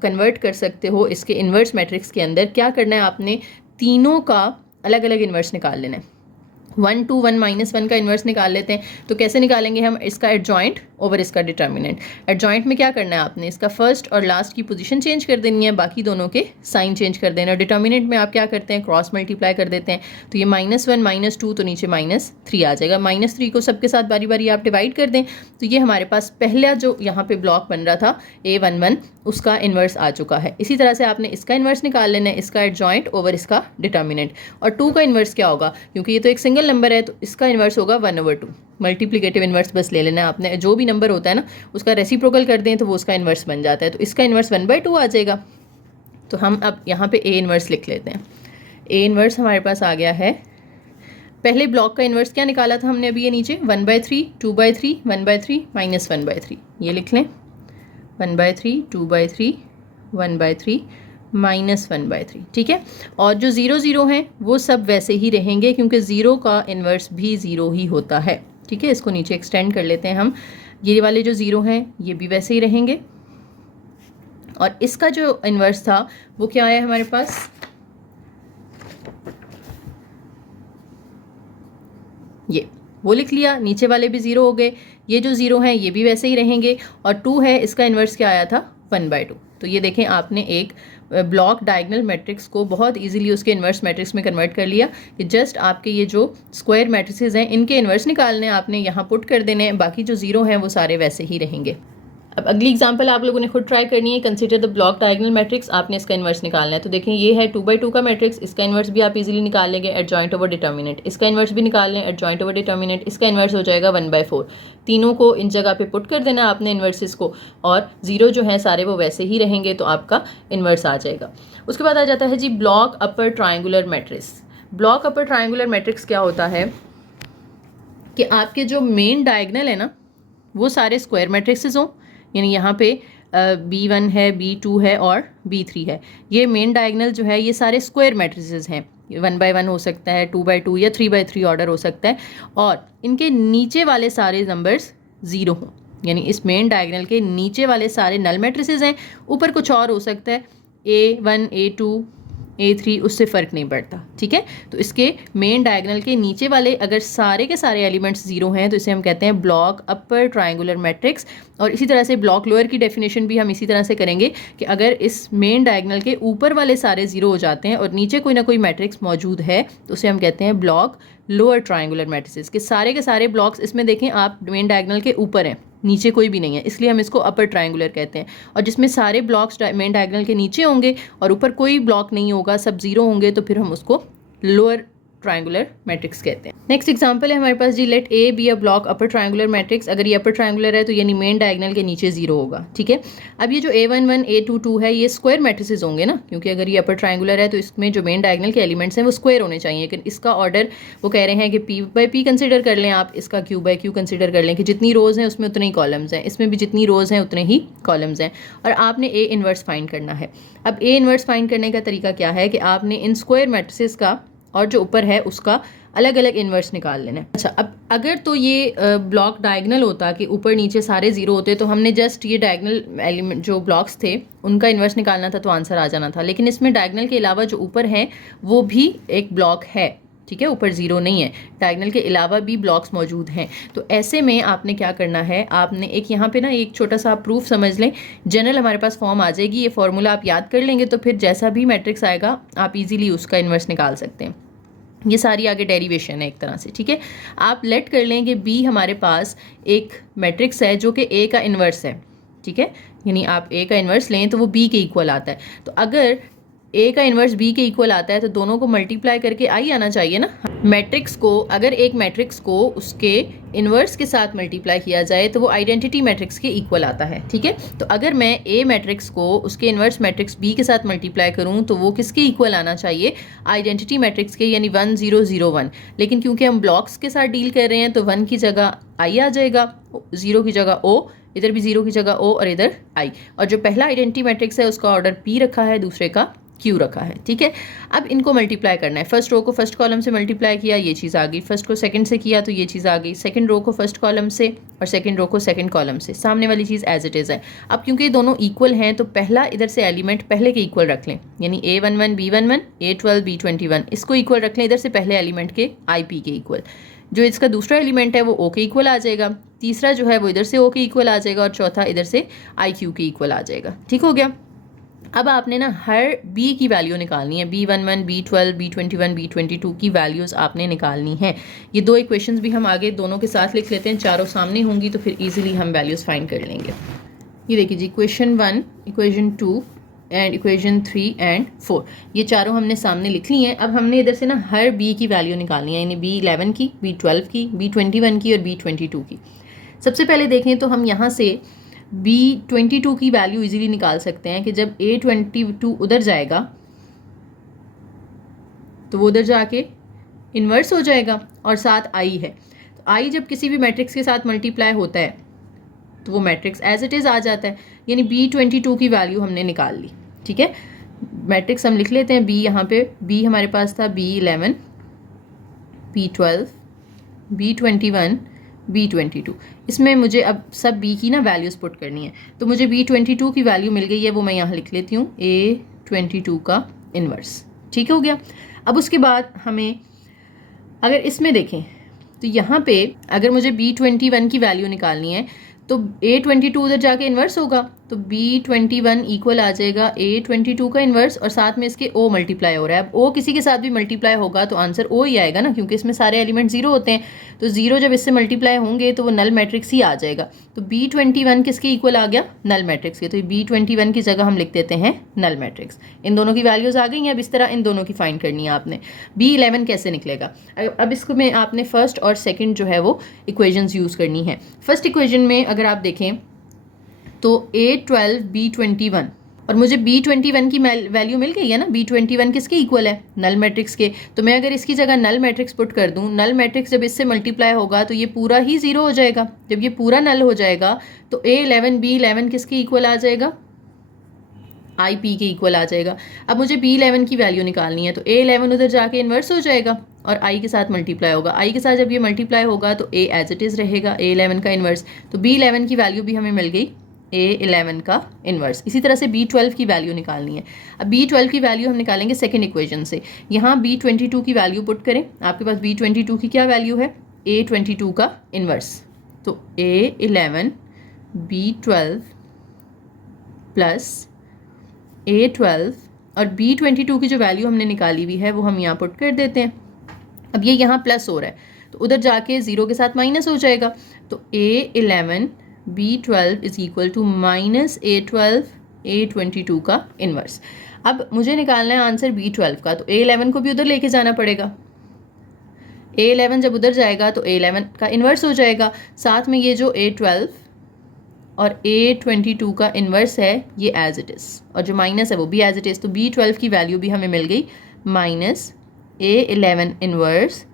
कन्वर्ट कर सकते हो इसके इन्वर्स मैट्रिक्स के अंदर। क्या करना है, आपने तीनों का अलग अलग इन्वर्स निकाल लेना है। 1 2 1 -1 का इन्वर्स निकाल लेते हैं। तो कैसे निकालेंगे हम, इसका एडजॉइंट ओवर इसका डिटर्मिनेंट। एडजॉइंट में क्या करना है, आपने इसका फर्स्ट और लास्ट की पोजीशन चेंज कर देनी है, बाकी दोनों के साइन चेंज कर देना। डिटर्मिनेंट में आप क्या करते हैं, क्रॉस मल्टीप्लाई कर देते हैं। तो ये -1 -2 तो नीचे -3 आ जाएगा। -3 को सबके साथ बारी बारी आप डिवाइड कर दें तो ये हमारे पास पहला जो यहाँ पे ब्लॉक बन रहा था A11 उसका इन्वर्स आ चुका है। इसी तरह से आपने इसका इन्वर्स निकाल लेना है, इसका एडजॉइंट ओवर इसका डिटर्मिनेंट। और 2 का इन्वर्स क्या होगा, क्योंकि ये तो एक सिंगल नंबर है तो इसका इन्वर्स होगा 1/2। मल्टीप्लिकेटिव इन्वर्स बस ले लेना है आपने, जो भी नंबर होता है ना उसका रेसिप्रोकल कर दें तो वो उसका इन्वर्स बन जाता है। तो इसका इन्वर्स 1/2 आ जाएगा। तो हम अब यहाँ पे ए इन्वर्स लिख लेते हैं। ए इन्वर्स हमारे पास आ गया है। पहले ब्लॉक का इन्वर्स क्या निकाला था हमने अभी, ये नीचे 1/3 2/3 1/3 -1/3, ये लिख लें 1/3 2/3 1/3 -1/3। ठीक है, और जो 0 0 हैं वो सब वैसे ही रहेंगे क्योंकि 0 का इन्वर्स भी 0 ही होता है। ठीक है, इसको नीचे एक्सटेंड कर लेते हैं हम। ये वाले जो 0 हैं ये भी वैसे ही रहेंगे। और इसका जो इन्वर्स था वो क्या आया हमारे पास, ये वो लिख लिया। नीचे वाले भी 0 हो गए, ये जो 0 हैं ये भी वैसे ही रहेंगे। और 2 है, इसका इन्वर्स क्या आया था 1/2। तो ये देखें, आपने एक ब्लॉक डायगोनल मैट्रिक्स को बहुत इजीली उसके इन्वर्स मैट्रिक्स में कन्वर्ट कर लिया। कि जस्ट आपके ये जो स्क्वायर मैट्रिसेस हैं इनके इन्वर्स निकालने आपने यहाँ पुट कर देने हैं, बाकी जो 0 हैं वो सारे वैसे ही रहेंगे। अब अगली एग्जांपल आप लोगों ने खुद ट्राई करनी है। Consider the block diagonal matrix, आपने इसका इन्वर्स निकालना है। तो देखें ये है 2/2 का मैट्रिक्स, इसका इन्वर्स भी आप इजीली निकाल लेंगे, एडजॉइंट ओवर डिटर्मिनेंट। इसका इन्वर्स भी निकाल लें, एडजॉइंट ओवर डिटर्मिनेंट। इसका इन्वर्स हो जाएगा 1/4। तीनों को इन जगह पे पुट कर देना आपने इन्वर्सेस को, और 0 जो हैं सारे वो वैसे ही रहेंगे, तो आपका इन्वर्स आ जाएगा। उसके बाद आ जाता है जी block upper triangular matrix. Block upper triangular matrix क्या होता है कि आपके जो मेन डायगोनल है ना वो सारे स्क्वायर मैट्रिक्सेस हों, यानी यहाँ पे B1 है, B2 है और B3 है। ये मेन डायगोनल जो है ये सारे स्क्वायर मैट्रिसेस हैं। 1/1 हो सकता है, 2/2 या 3/3 ऑर्डर हो सकता है। और इनके नीचे वाले सारे नंबर्स 0 हों, यानी इस मेन डायगोनल के नीचे वाले सारे नल मैट्रिसेस हैं। ऊपर कुछ और हो सकता है, A1 A2 A3, उससे फ़र्क नहीं पड़ता। ठीक है, तो इसके मेन डायगोनल के नीचे वाले अगर सारे के सारे एलिमेंट्स 0 हैं तो इसे हम कहते हैं ब्लॉक अपर ट्रायंगुलर मैट्रिक्स। और इसी तरह से ब्लॉक लोअर की डेफिनेशन भी हम इसी तरह से करेंगे कि अगर इस मेन डायगोनल के ऊपर वाले सारे 0 हो जाते हैं और नीचे कोई ना कोई मैट्रिक्स मौजूद है तो उसे हम कहते हैं ब्लॉक लोअर ट्रायंगुलर मैट्रिसेस। के सारे ब्लॉक्स इसमें देखें आप मेन डायगोनल के ऊपर हैं, नीचे कोई भी नहीं है, इसलिए हम इसको अपर ट्रायंगुलर कहते हैं। और जिसमें सारे ब्लॉक्स मेन डायगोनल के नीचे होंगे और ऊपर कोई ब्लॉक नहीं होगा, सब 0 होंगे, तो फिर हम उसको लोअर ट्रायंगुलर मैट्रिक्स कहते हैं। नेक्स्ट एग्जांपल है हमारे पास जी, let A be a block upper triangular matrix. अगर ये अपर ट्रायंगुलर है तो यानी मेन डायगोनल के नीचे 0 होगा। ठीक है, अब ये जो A11 A22 है ये स्क्वायर मैट्रिसेस होंगे ना, क्योंकि अगर ये अपर ट्रायंगुलर है तो इसमें जो मेन डायगोनल के एलिमेंट्स हैं वो स्क्वायर होने चाहिए। लेकिन इसका ऑर्डर वो कह रहे हैं कि P/P कंसिडर कर लें आप, इसका Q/Q कंसिडर कर लें कि जितनी रोज़ हैं उसमें उतने ही कॉलम्स हैं, इसमें भी जितनी रोज़ हैं उतने ही कॉलम्स हैं। और आपने A इन्वर्स फाइंड करना है। अब A इन्वर्स फाइंड करने का तरीका क्या है कि आपने इन स्क्वायर मैट्रिसेस का और जो ऊपर है उसका अलग अलग इन्वर्स निकाल लेना है। अच्छा, अब अगर तो ये ब्लॉक डायगोनल होता कि ऊपर नीचे सारे 0 होते तो हमने जस्ट ये डायगोनल एलिमेंट जो ब्लॉक्स थे उनका इन्वर्स निकालना था तो आंसर आ जाना था। लेकिन इसमें डायगोनल के अलावा जो ऊपर है वो भी एक ब्लॉक है। ठीक है, ऊपर 0 नहीं है, डायगोनल के अलावा भी ब्लॉक्स मौजूद हैं। तो ऐसे में आपने क्या करना है, आपने एक यहाँ पे ना एक छोटा सा प्रूफ समझ लें, जनरल हमारे पास फॉर्म आ जाएगी। ये फॉर्मूला आप याद कर लेंगे तो फिर जैसा भी मैट्रिक्स आएगा आप इजीली उसका इन्वर्स निकाल सकते हैं। ये सारी आगे डेरिवेशन है एक तरह से। ठीक है, आप लेट कर लें कि बी हमारे पास एक मैट्रिक्स है जो कि ए का इन्वर्स है। ठीक है, यानी आप ए का इन्वर्स लें तो वो बी के इक्वल आता है। तो अगर ए का इन्वर्स बी के इक्वल आता है तो दोनों को मल्टीप्लाई करके आई आना चाहिए ना। मैट्रिक्स को, अगर एक मैट्रिक्स को उसके इन्वर्स के साथ मल्टीप्लाई किया जाए तो वो आइडेंटिटी मैट्रिक्स के इक्वल आता है, ठीक है। तो अगर मैं ए मैट्रिक्स को उसके इन्वर्स मैट्रिक्स बी के साथ मल्टीप्लाई करूं तो वो किसके इक्वल आना चाहिए, आइडेंटिटी मैट्रिक्स के, यानी 1 0 0 1। लेकिन क्योंकि हम ब्लॉक्स के साथ डील कर रहे हैं तो 1 की जगह आई आ जाएगा, 0 की जगह ओ, इधर भी 0 की जगह ओ और इधर आई। और जो पहला आइडेंटिटी मैट्रिक्स है उसका ऑर्डर पी रखा है, दूसरे का क्यू रखा है, ठीक है। अब इनको मल्टीप्लाई करना है। फर्स्ट रो को फर्स्ट कॉलम से मल्टीप्लाई किया, ये चीज़ आ गई। फर्स्ट को सेकंड से किया तो ये चीज़ आ गई। सेकंड रो को फर्स्ट कॉलम से और सेकंड रो को सेकंड कॉलम से, सामने वाली चीज़ एज इट इज़ है। अब क्योंकि ये दोनों इक्वल हैं तो पहला इधर से एलिमेंट पहले के इक्वल रख लें, यानी A11 B11 A12 B21, इसको इक्वल रख लें इधर से पहले एलिमेंट के IP के इक्वल। जो इसका दूसरा एलिमेंट है वो O के इक्वल आ जाएगा, तीसरा जो है वो इधर से O के इक्वल आ जाएगा और चौथा इधर से IQ के इक्वल आ जाएगा, ठीक हो गया। अब आपने ना हर B की वैल्यू निकालनी है, B11 B12 B21 B22 की वैल्यूज़ आपने निकालनी है। ये दो इक्वेशंस भी हम आगे दोनों के साथ लिख लेते हैं, चारों सामने होंगी तो फिर इजीली हम वैल्यूज़ फाइंड कर लेंगे। ये देखिए जी, equation 1, equation 2 and equation 3 and 4, ये चारों हमने सामने लिख ली हैं। अब हमने इधर से ना हर B की वैल्यू निकालनी है, यानी B11 की, B12 की, B21 की और B22 की। सबसे पहले देखें तो हम यहाँ से B22 की वैल्यू इजीली निकाल सकते हैं कि जब A22 उधर जाएगा तो वो उधर जाके इन्वर्स हो जाएगा और साथ I है। तो I जब किसी भी मैट्रिक्स के साथ मल्टीप्लाई होता है तो वो मैट्रिक्स एज इट इज़ आ जाता है, यानी B22 की वैल्यू हमने निकाल ली, ठीक है। मैट्रिक्स हम लिख लेते हैं। B यहाँ पे B हमारे पास था B11 B12 B21 B22। इसमें मुझे अब सब B की ना वैल्यूज़ पुट करनी है, तो मुझे B22 की वैल्यू मिल गई है, वो मैं यहाँ लिख लेती हूँ A22 का इन्वर्स, ठीक हो गया। अब उसके बाद हमें अगर इसमें देखें तो यहाँ पे अगर मुझे B21 की वैल्यू निकालनी है तो A22 उधर जाके इन्वर्स होगा तो B21 इक्वल आ जाएगा A22 का इन्वर्स और साथ में इसके O मल्टीप्लाई हो रहा है। अब O किसी के साथ भी मल्टीप्लाई होगा तो आंसर O ही आएगा ना, क्योंकि इसमें सारे एलिमेंट 0 होते हैं। तो 0 जब इससे मल्टीप्लाई होंगे तो वो नल मैट्रिक्स ही आ जाएगा। तो B21 किसके इक्वल आ गया, नल मैट्रिक्स के। तो B21 की जगह हम लिख देते हैं नल मैट्रिक्स। इन दोनों की वैल्यूज़ आ गई हैं। अब इस तरह इन दोनों की फाइंड करनी है आपने। B11 कैसे निकलेगा, अब इसको में आपने फर्स्ट और सेकेंड जो है वो इक्वेशंस यूज़ करनी है। फर्स्ट इक्वेशन में अगर आप देखें तो A12 B21 और मुझे B21 की वैल्यू मिल गई है ना। B21 किसके इक्वल है, नल मैट्रिक्स के। तो मैं अगर इसकी जगह नल मैट्रिक्स पुट कर दूं, नल मैट्रिक्स जब इससे मल्टीप्लाई होगा तो ये पूरा ही 0 हो जाएगा। जब ये पूरा नल हो जाएगा तो A11 B11 किसके इक्वल आ जाएगा, IP के इक्वल आ जाएगा। अब मुझे B11 की वैल्यू निकालनी है तो A11 उधर जाके इन्वर्स हो जाएगा और I के साथ मल्टीप्लाई होगा। I के साथ जब ये मल्टीप्लाई होगा तो A एज इट इज़ रहेगा, A11 का इन्वर्स। तो B11 की वैल्यू भी हमें मिल गई, A11 का इन्वर्स। इसी तरह से B12 की वैल्यू निकालनी है। अब B12 की वैल्यू हम निकालेंगे सेकेंड इक्वेशन से। यहाँ B22 की वैल्यू पुट करें, आपके पास B22 की क्या वैल्यू है, A22 का इन्वर्स। तो A11 B12 प्लस A12 और B22 की जो वैल्यू हमने निकाली हुई है वो हम यहाँ पुट कर देते हैं। अब ये यहाँ प्लस हो रहा है तो उधर जाके 0 के साथ माइनस हो जाएगा। तो A11 B12 is equal to minus A12 A22 का इन्वर्स। अब मुझे निकालना है आंसर B12 का, तो A11 को भी उधर लेके जाना पड़ेगा। A11 जब उधर जाएगा तो A11 का इन्वर्स हो जाएगा, साथ में ये जो A12 और A22 का इन्वर्स है ये एज इट इज़, और जो माइनस है वो भी एज इट इज़। तो B12 की वैल्यू भी हमें मिल गई minus A11 inverse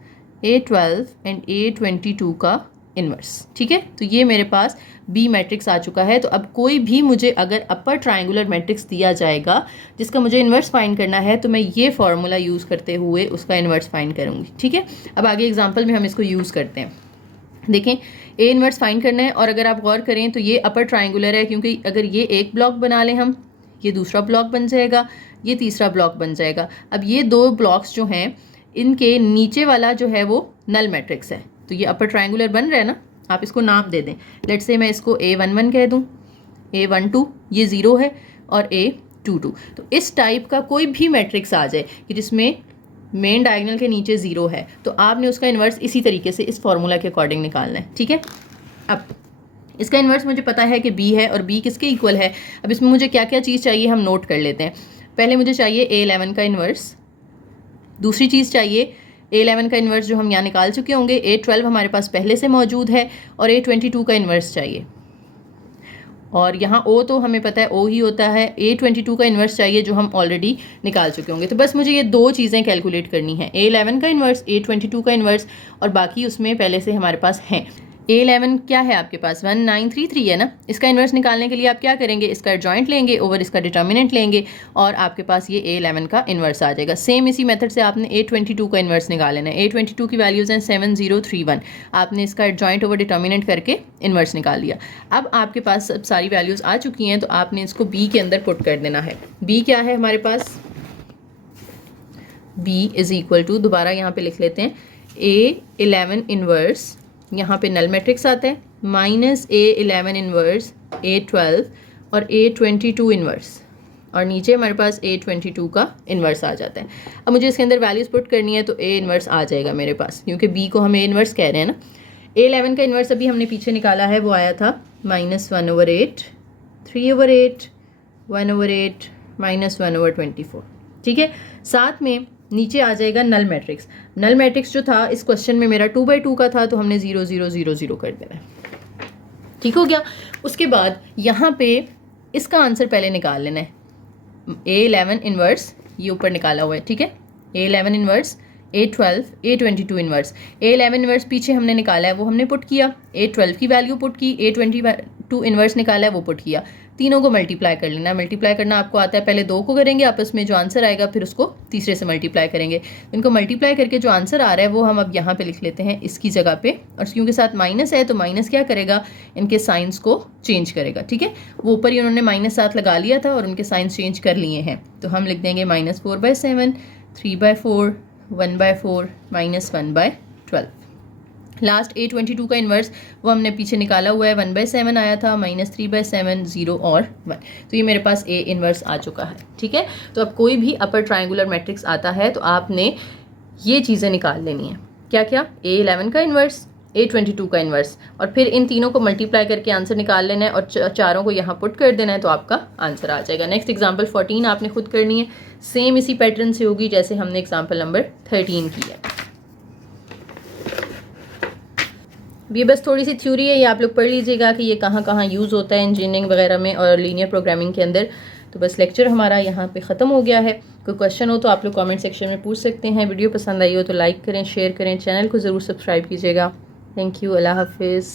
A12 and A22 का इन्वर्स, ठीक है। तो ये मेरे पास B मैट्रिक्स आ चुका है। तो अब कोई भी मुझे अगर अपर ट्रायंगुलर मैट्रिक्स दिया जाएगा जिसका मुझे इन्वर्स फाइंड करना है तो मैं ये फॉर्मूला यूज़ करते हुए उसका इन्वर्स फाइंड करूँगी, ठीक है। अब आगे एग्जाम्पल में हम इसको यूज़ करते हैं। देखें, A इन्वर्स फाइंड करना है और अगर आप गौर करें तो ये अपर ट्रायंगुलर है, क्योंकि अगर ये एक ब्लॉक बना लें हम, ये दूसरा ब्लॉक बन जाएगा, ये तीसरा ब्लॉक बन जाएगा। अब ये दो ब्लॉक्स जो हैं इनके नीचे वाला जो है वो नल मैट्रिक्स है, तो ये अपर ट्रायंगुलर बन रहा है ना। आप इसको नाम दे दें, लेट्स से मैं इसको A11 कह दूं, A12 ये 0 है और A22। तो इस टाइप का कोई भी मैट्रिक्स आ जाए कि जिसमें मेन डायगोनल के नीचे 0 है तो आपने उसका इन्वर्स इसी तरीके से इस फॉर्मूला के अकॉर्डिंग निकालना है, ठीक है। अब इसका इन्वर्स मुझे पता है कि B है और B किसके इक्वल है। अब इसमें मुझे क्या क्या चीज़ चाहिए हम नोट कर लेते हैं। पहले मुझे चाहिए A11 का इन्वर्स, दूसरी चीज़ चाहिए A11 का इन्वर्स जो हम यहाँ निकाल चुके होंगे, A12 हमारे पास पहले से मौजूद है, और A22 का इन्वर्स चाहिए। और यहाँ O तो हमें पता है O ही होता है, A22 का इन्वर्स चाहिए जो हम ऑलरेडी निकाल चुके होंगे। तो बस मुझे ये दो चीज़ें कैलकुलेट करनी है, A11 का इन्वर्स, A22 का इन्वर्स, और बाकी उसमें पहले से हमारे पास हैं। A11 क्या है आपके पास, 1933 है ना। इसका इन्वर्स निकालने के लिए आप क्या करेंगे, इसका एडजॉइंट लेंगे ओवर इसका डिटर्मिनेंट लेंगे, और आपके पास ये A11 का इन्वर्स आ जाएगा। सेम इसी मेथड से आपने A22 का इन्वर्स निकाल लेना है। A22 की वैल्यूज़ हैं 7031, आपने इसका एडजॉइंट ओवर डिटर्मिनेंट करके इन्वर्स निकाल लिया। अब आपके पास सब सारी वैल्यूज़ आ चुकी हैं, तो आपने इसको B के अंदर पुट कर देना है। B क्या है हमारे पास, B इज़ इक्वल टू, दोबारा यहाँ पे लिख लेते हैं, A11 इन्वर्स, यहाँ पे नल मैट्रिक्स आता है, माइनस A11 इन्वर्स A12 और A22 इन्वर्स, और नीचे हमारे पास A22 का इन्वर्स आ जाता है। अब मुझे इसके अंदर वैल्यूज़ पुट करनी है, तो A इन्वर्स आ जाएगा मेरे पास, क्योंकि B को हम A इन्वर्स कह रहे हैं ना। A11 का इन्वर्स अभी हमने पीछे निकाला है, वो आया था -1/8, 3/8, 1/8, -1/24। ठीक है, साथ में नीचे आ जाएगा नल मैट्रिक्स। नल मैट्रिक्स जो था इस क्वेश्चन में मेरा 2/2 का था, तो हमने 0 0 0 0 कर देना है। ठीक हो गया। उसके बाद यहाँ पे इसका आंसर पहले निकाल लेना है। A11 इन्वर्स ये ऊपर निकाला हुआ है, ठीक है, A11 inverse, A12, A22 inverse. A11 inverse पीछे हमने निकाला है, वो हमने पुट किया, A12 की वैल्यू पुट की, A22 इन्वर्स निकाला है, वो पुट किया। तीनों को मल्टीप्लाई कर लेना। मल्टीप्लाई करना आपको आता है, पहले दो को करेंगे आपस में, जो आंसर आएगा फिर उसको तीसरे से मल्टीप्लाई करेंगे। इनको मल्टीप्लाई करके जो आंसर आ रहा है वो हम अब यहाँ पे लिख लेते हैं इसकी जगह पे, और क्योंकि साथ माइनस है तो माइनस क्या करेगा, इनके साइंस को चेंज करेगा। ठीक है, वो ऊपर ही उन्होंने -7 लगा लिया था और उनके साइंस चेंज कर लिए हैं, तो हम लिख देंगे -4/7, 3/4, 1/4, -1/12। लास्ट A22 का इन्वर्स वो हमने पीछे निकाला हुआ है, 1/7 आया था, -3/7, 0 और 1। तो ये मेरे पास A इन्वर्स आ चुका है। ठीक है, तो अब कोई भी अपर ट्रायंगुलर मैट्रिक्स आता है तो आपने ये चीज़ें निकाल लेनी है। क्या क्या, A11 का इन्वर्स, A22 का इन्वर्स, और फिर इन तीनों को मल्टीप्लाई करके आंसर निकाल लेना है, और चारों को यहाँ पुट कर देना है, तो आपका आंसर आ जाएगा। नेक्स्ट एग्जाम्पल 14 आपने खुद करनी है, सेम इसी पैटर्न से होगी जैसे हमने एग्जाम्पल नंबर 13 की है। ये बस थोड़ी सी थ्योरी है, ये आप लोग पढ़ लीजिएगा कि ये कहाँ कहाँ यूज़ होता है इंजीनियरिंग वगैरह में और लीनियर प्रोग्रामिंग के अंदर। तो बस लेक्चर हमारा यहाँ पे ख़त्म हो गया है। कोई क्वेश्चन हो तो आप लोग कमेंट सेक्शन में पूछ सकते हैं। वीडियो पसंद आई हो तो लाइक करें, शेयर करें, चैनल को ज़रूर सब्सक्राइब कीजिएगा। थैंक यू, अल्लाह हाफिज़।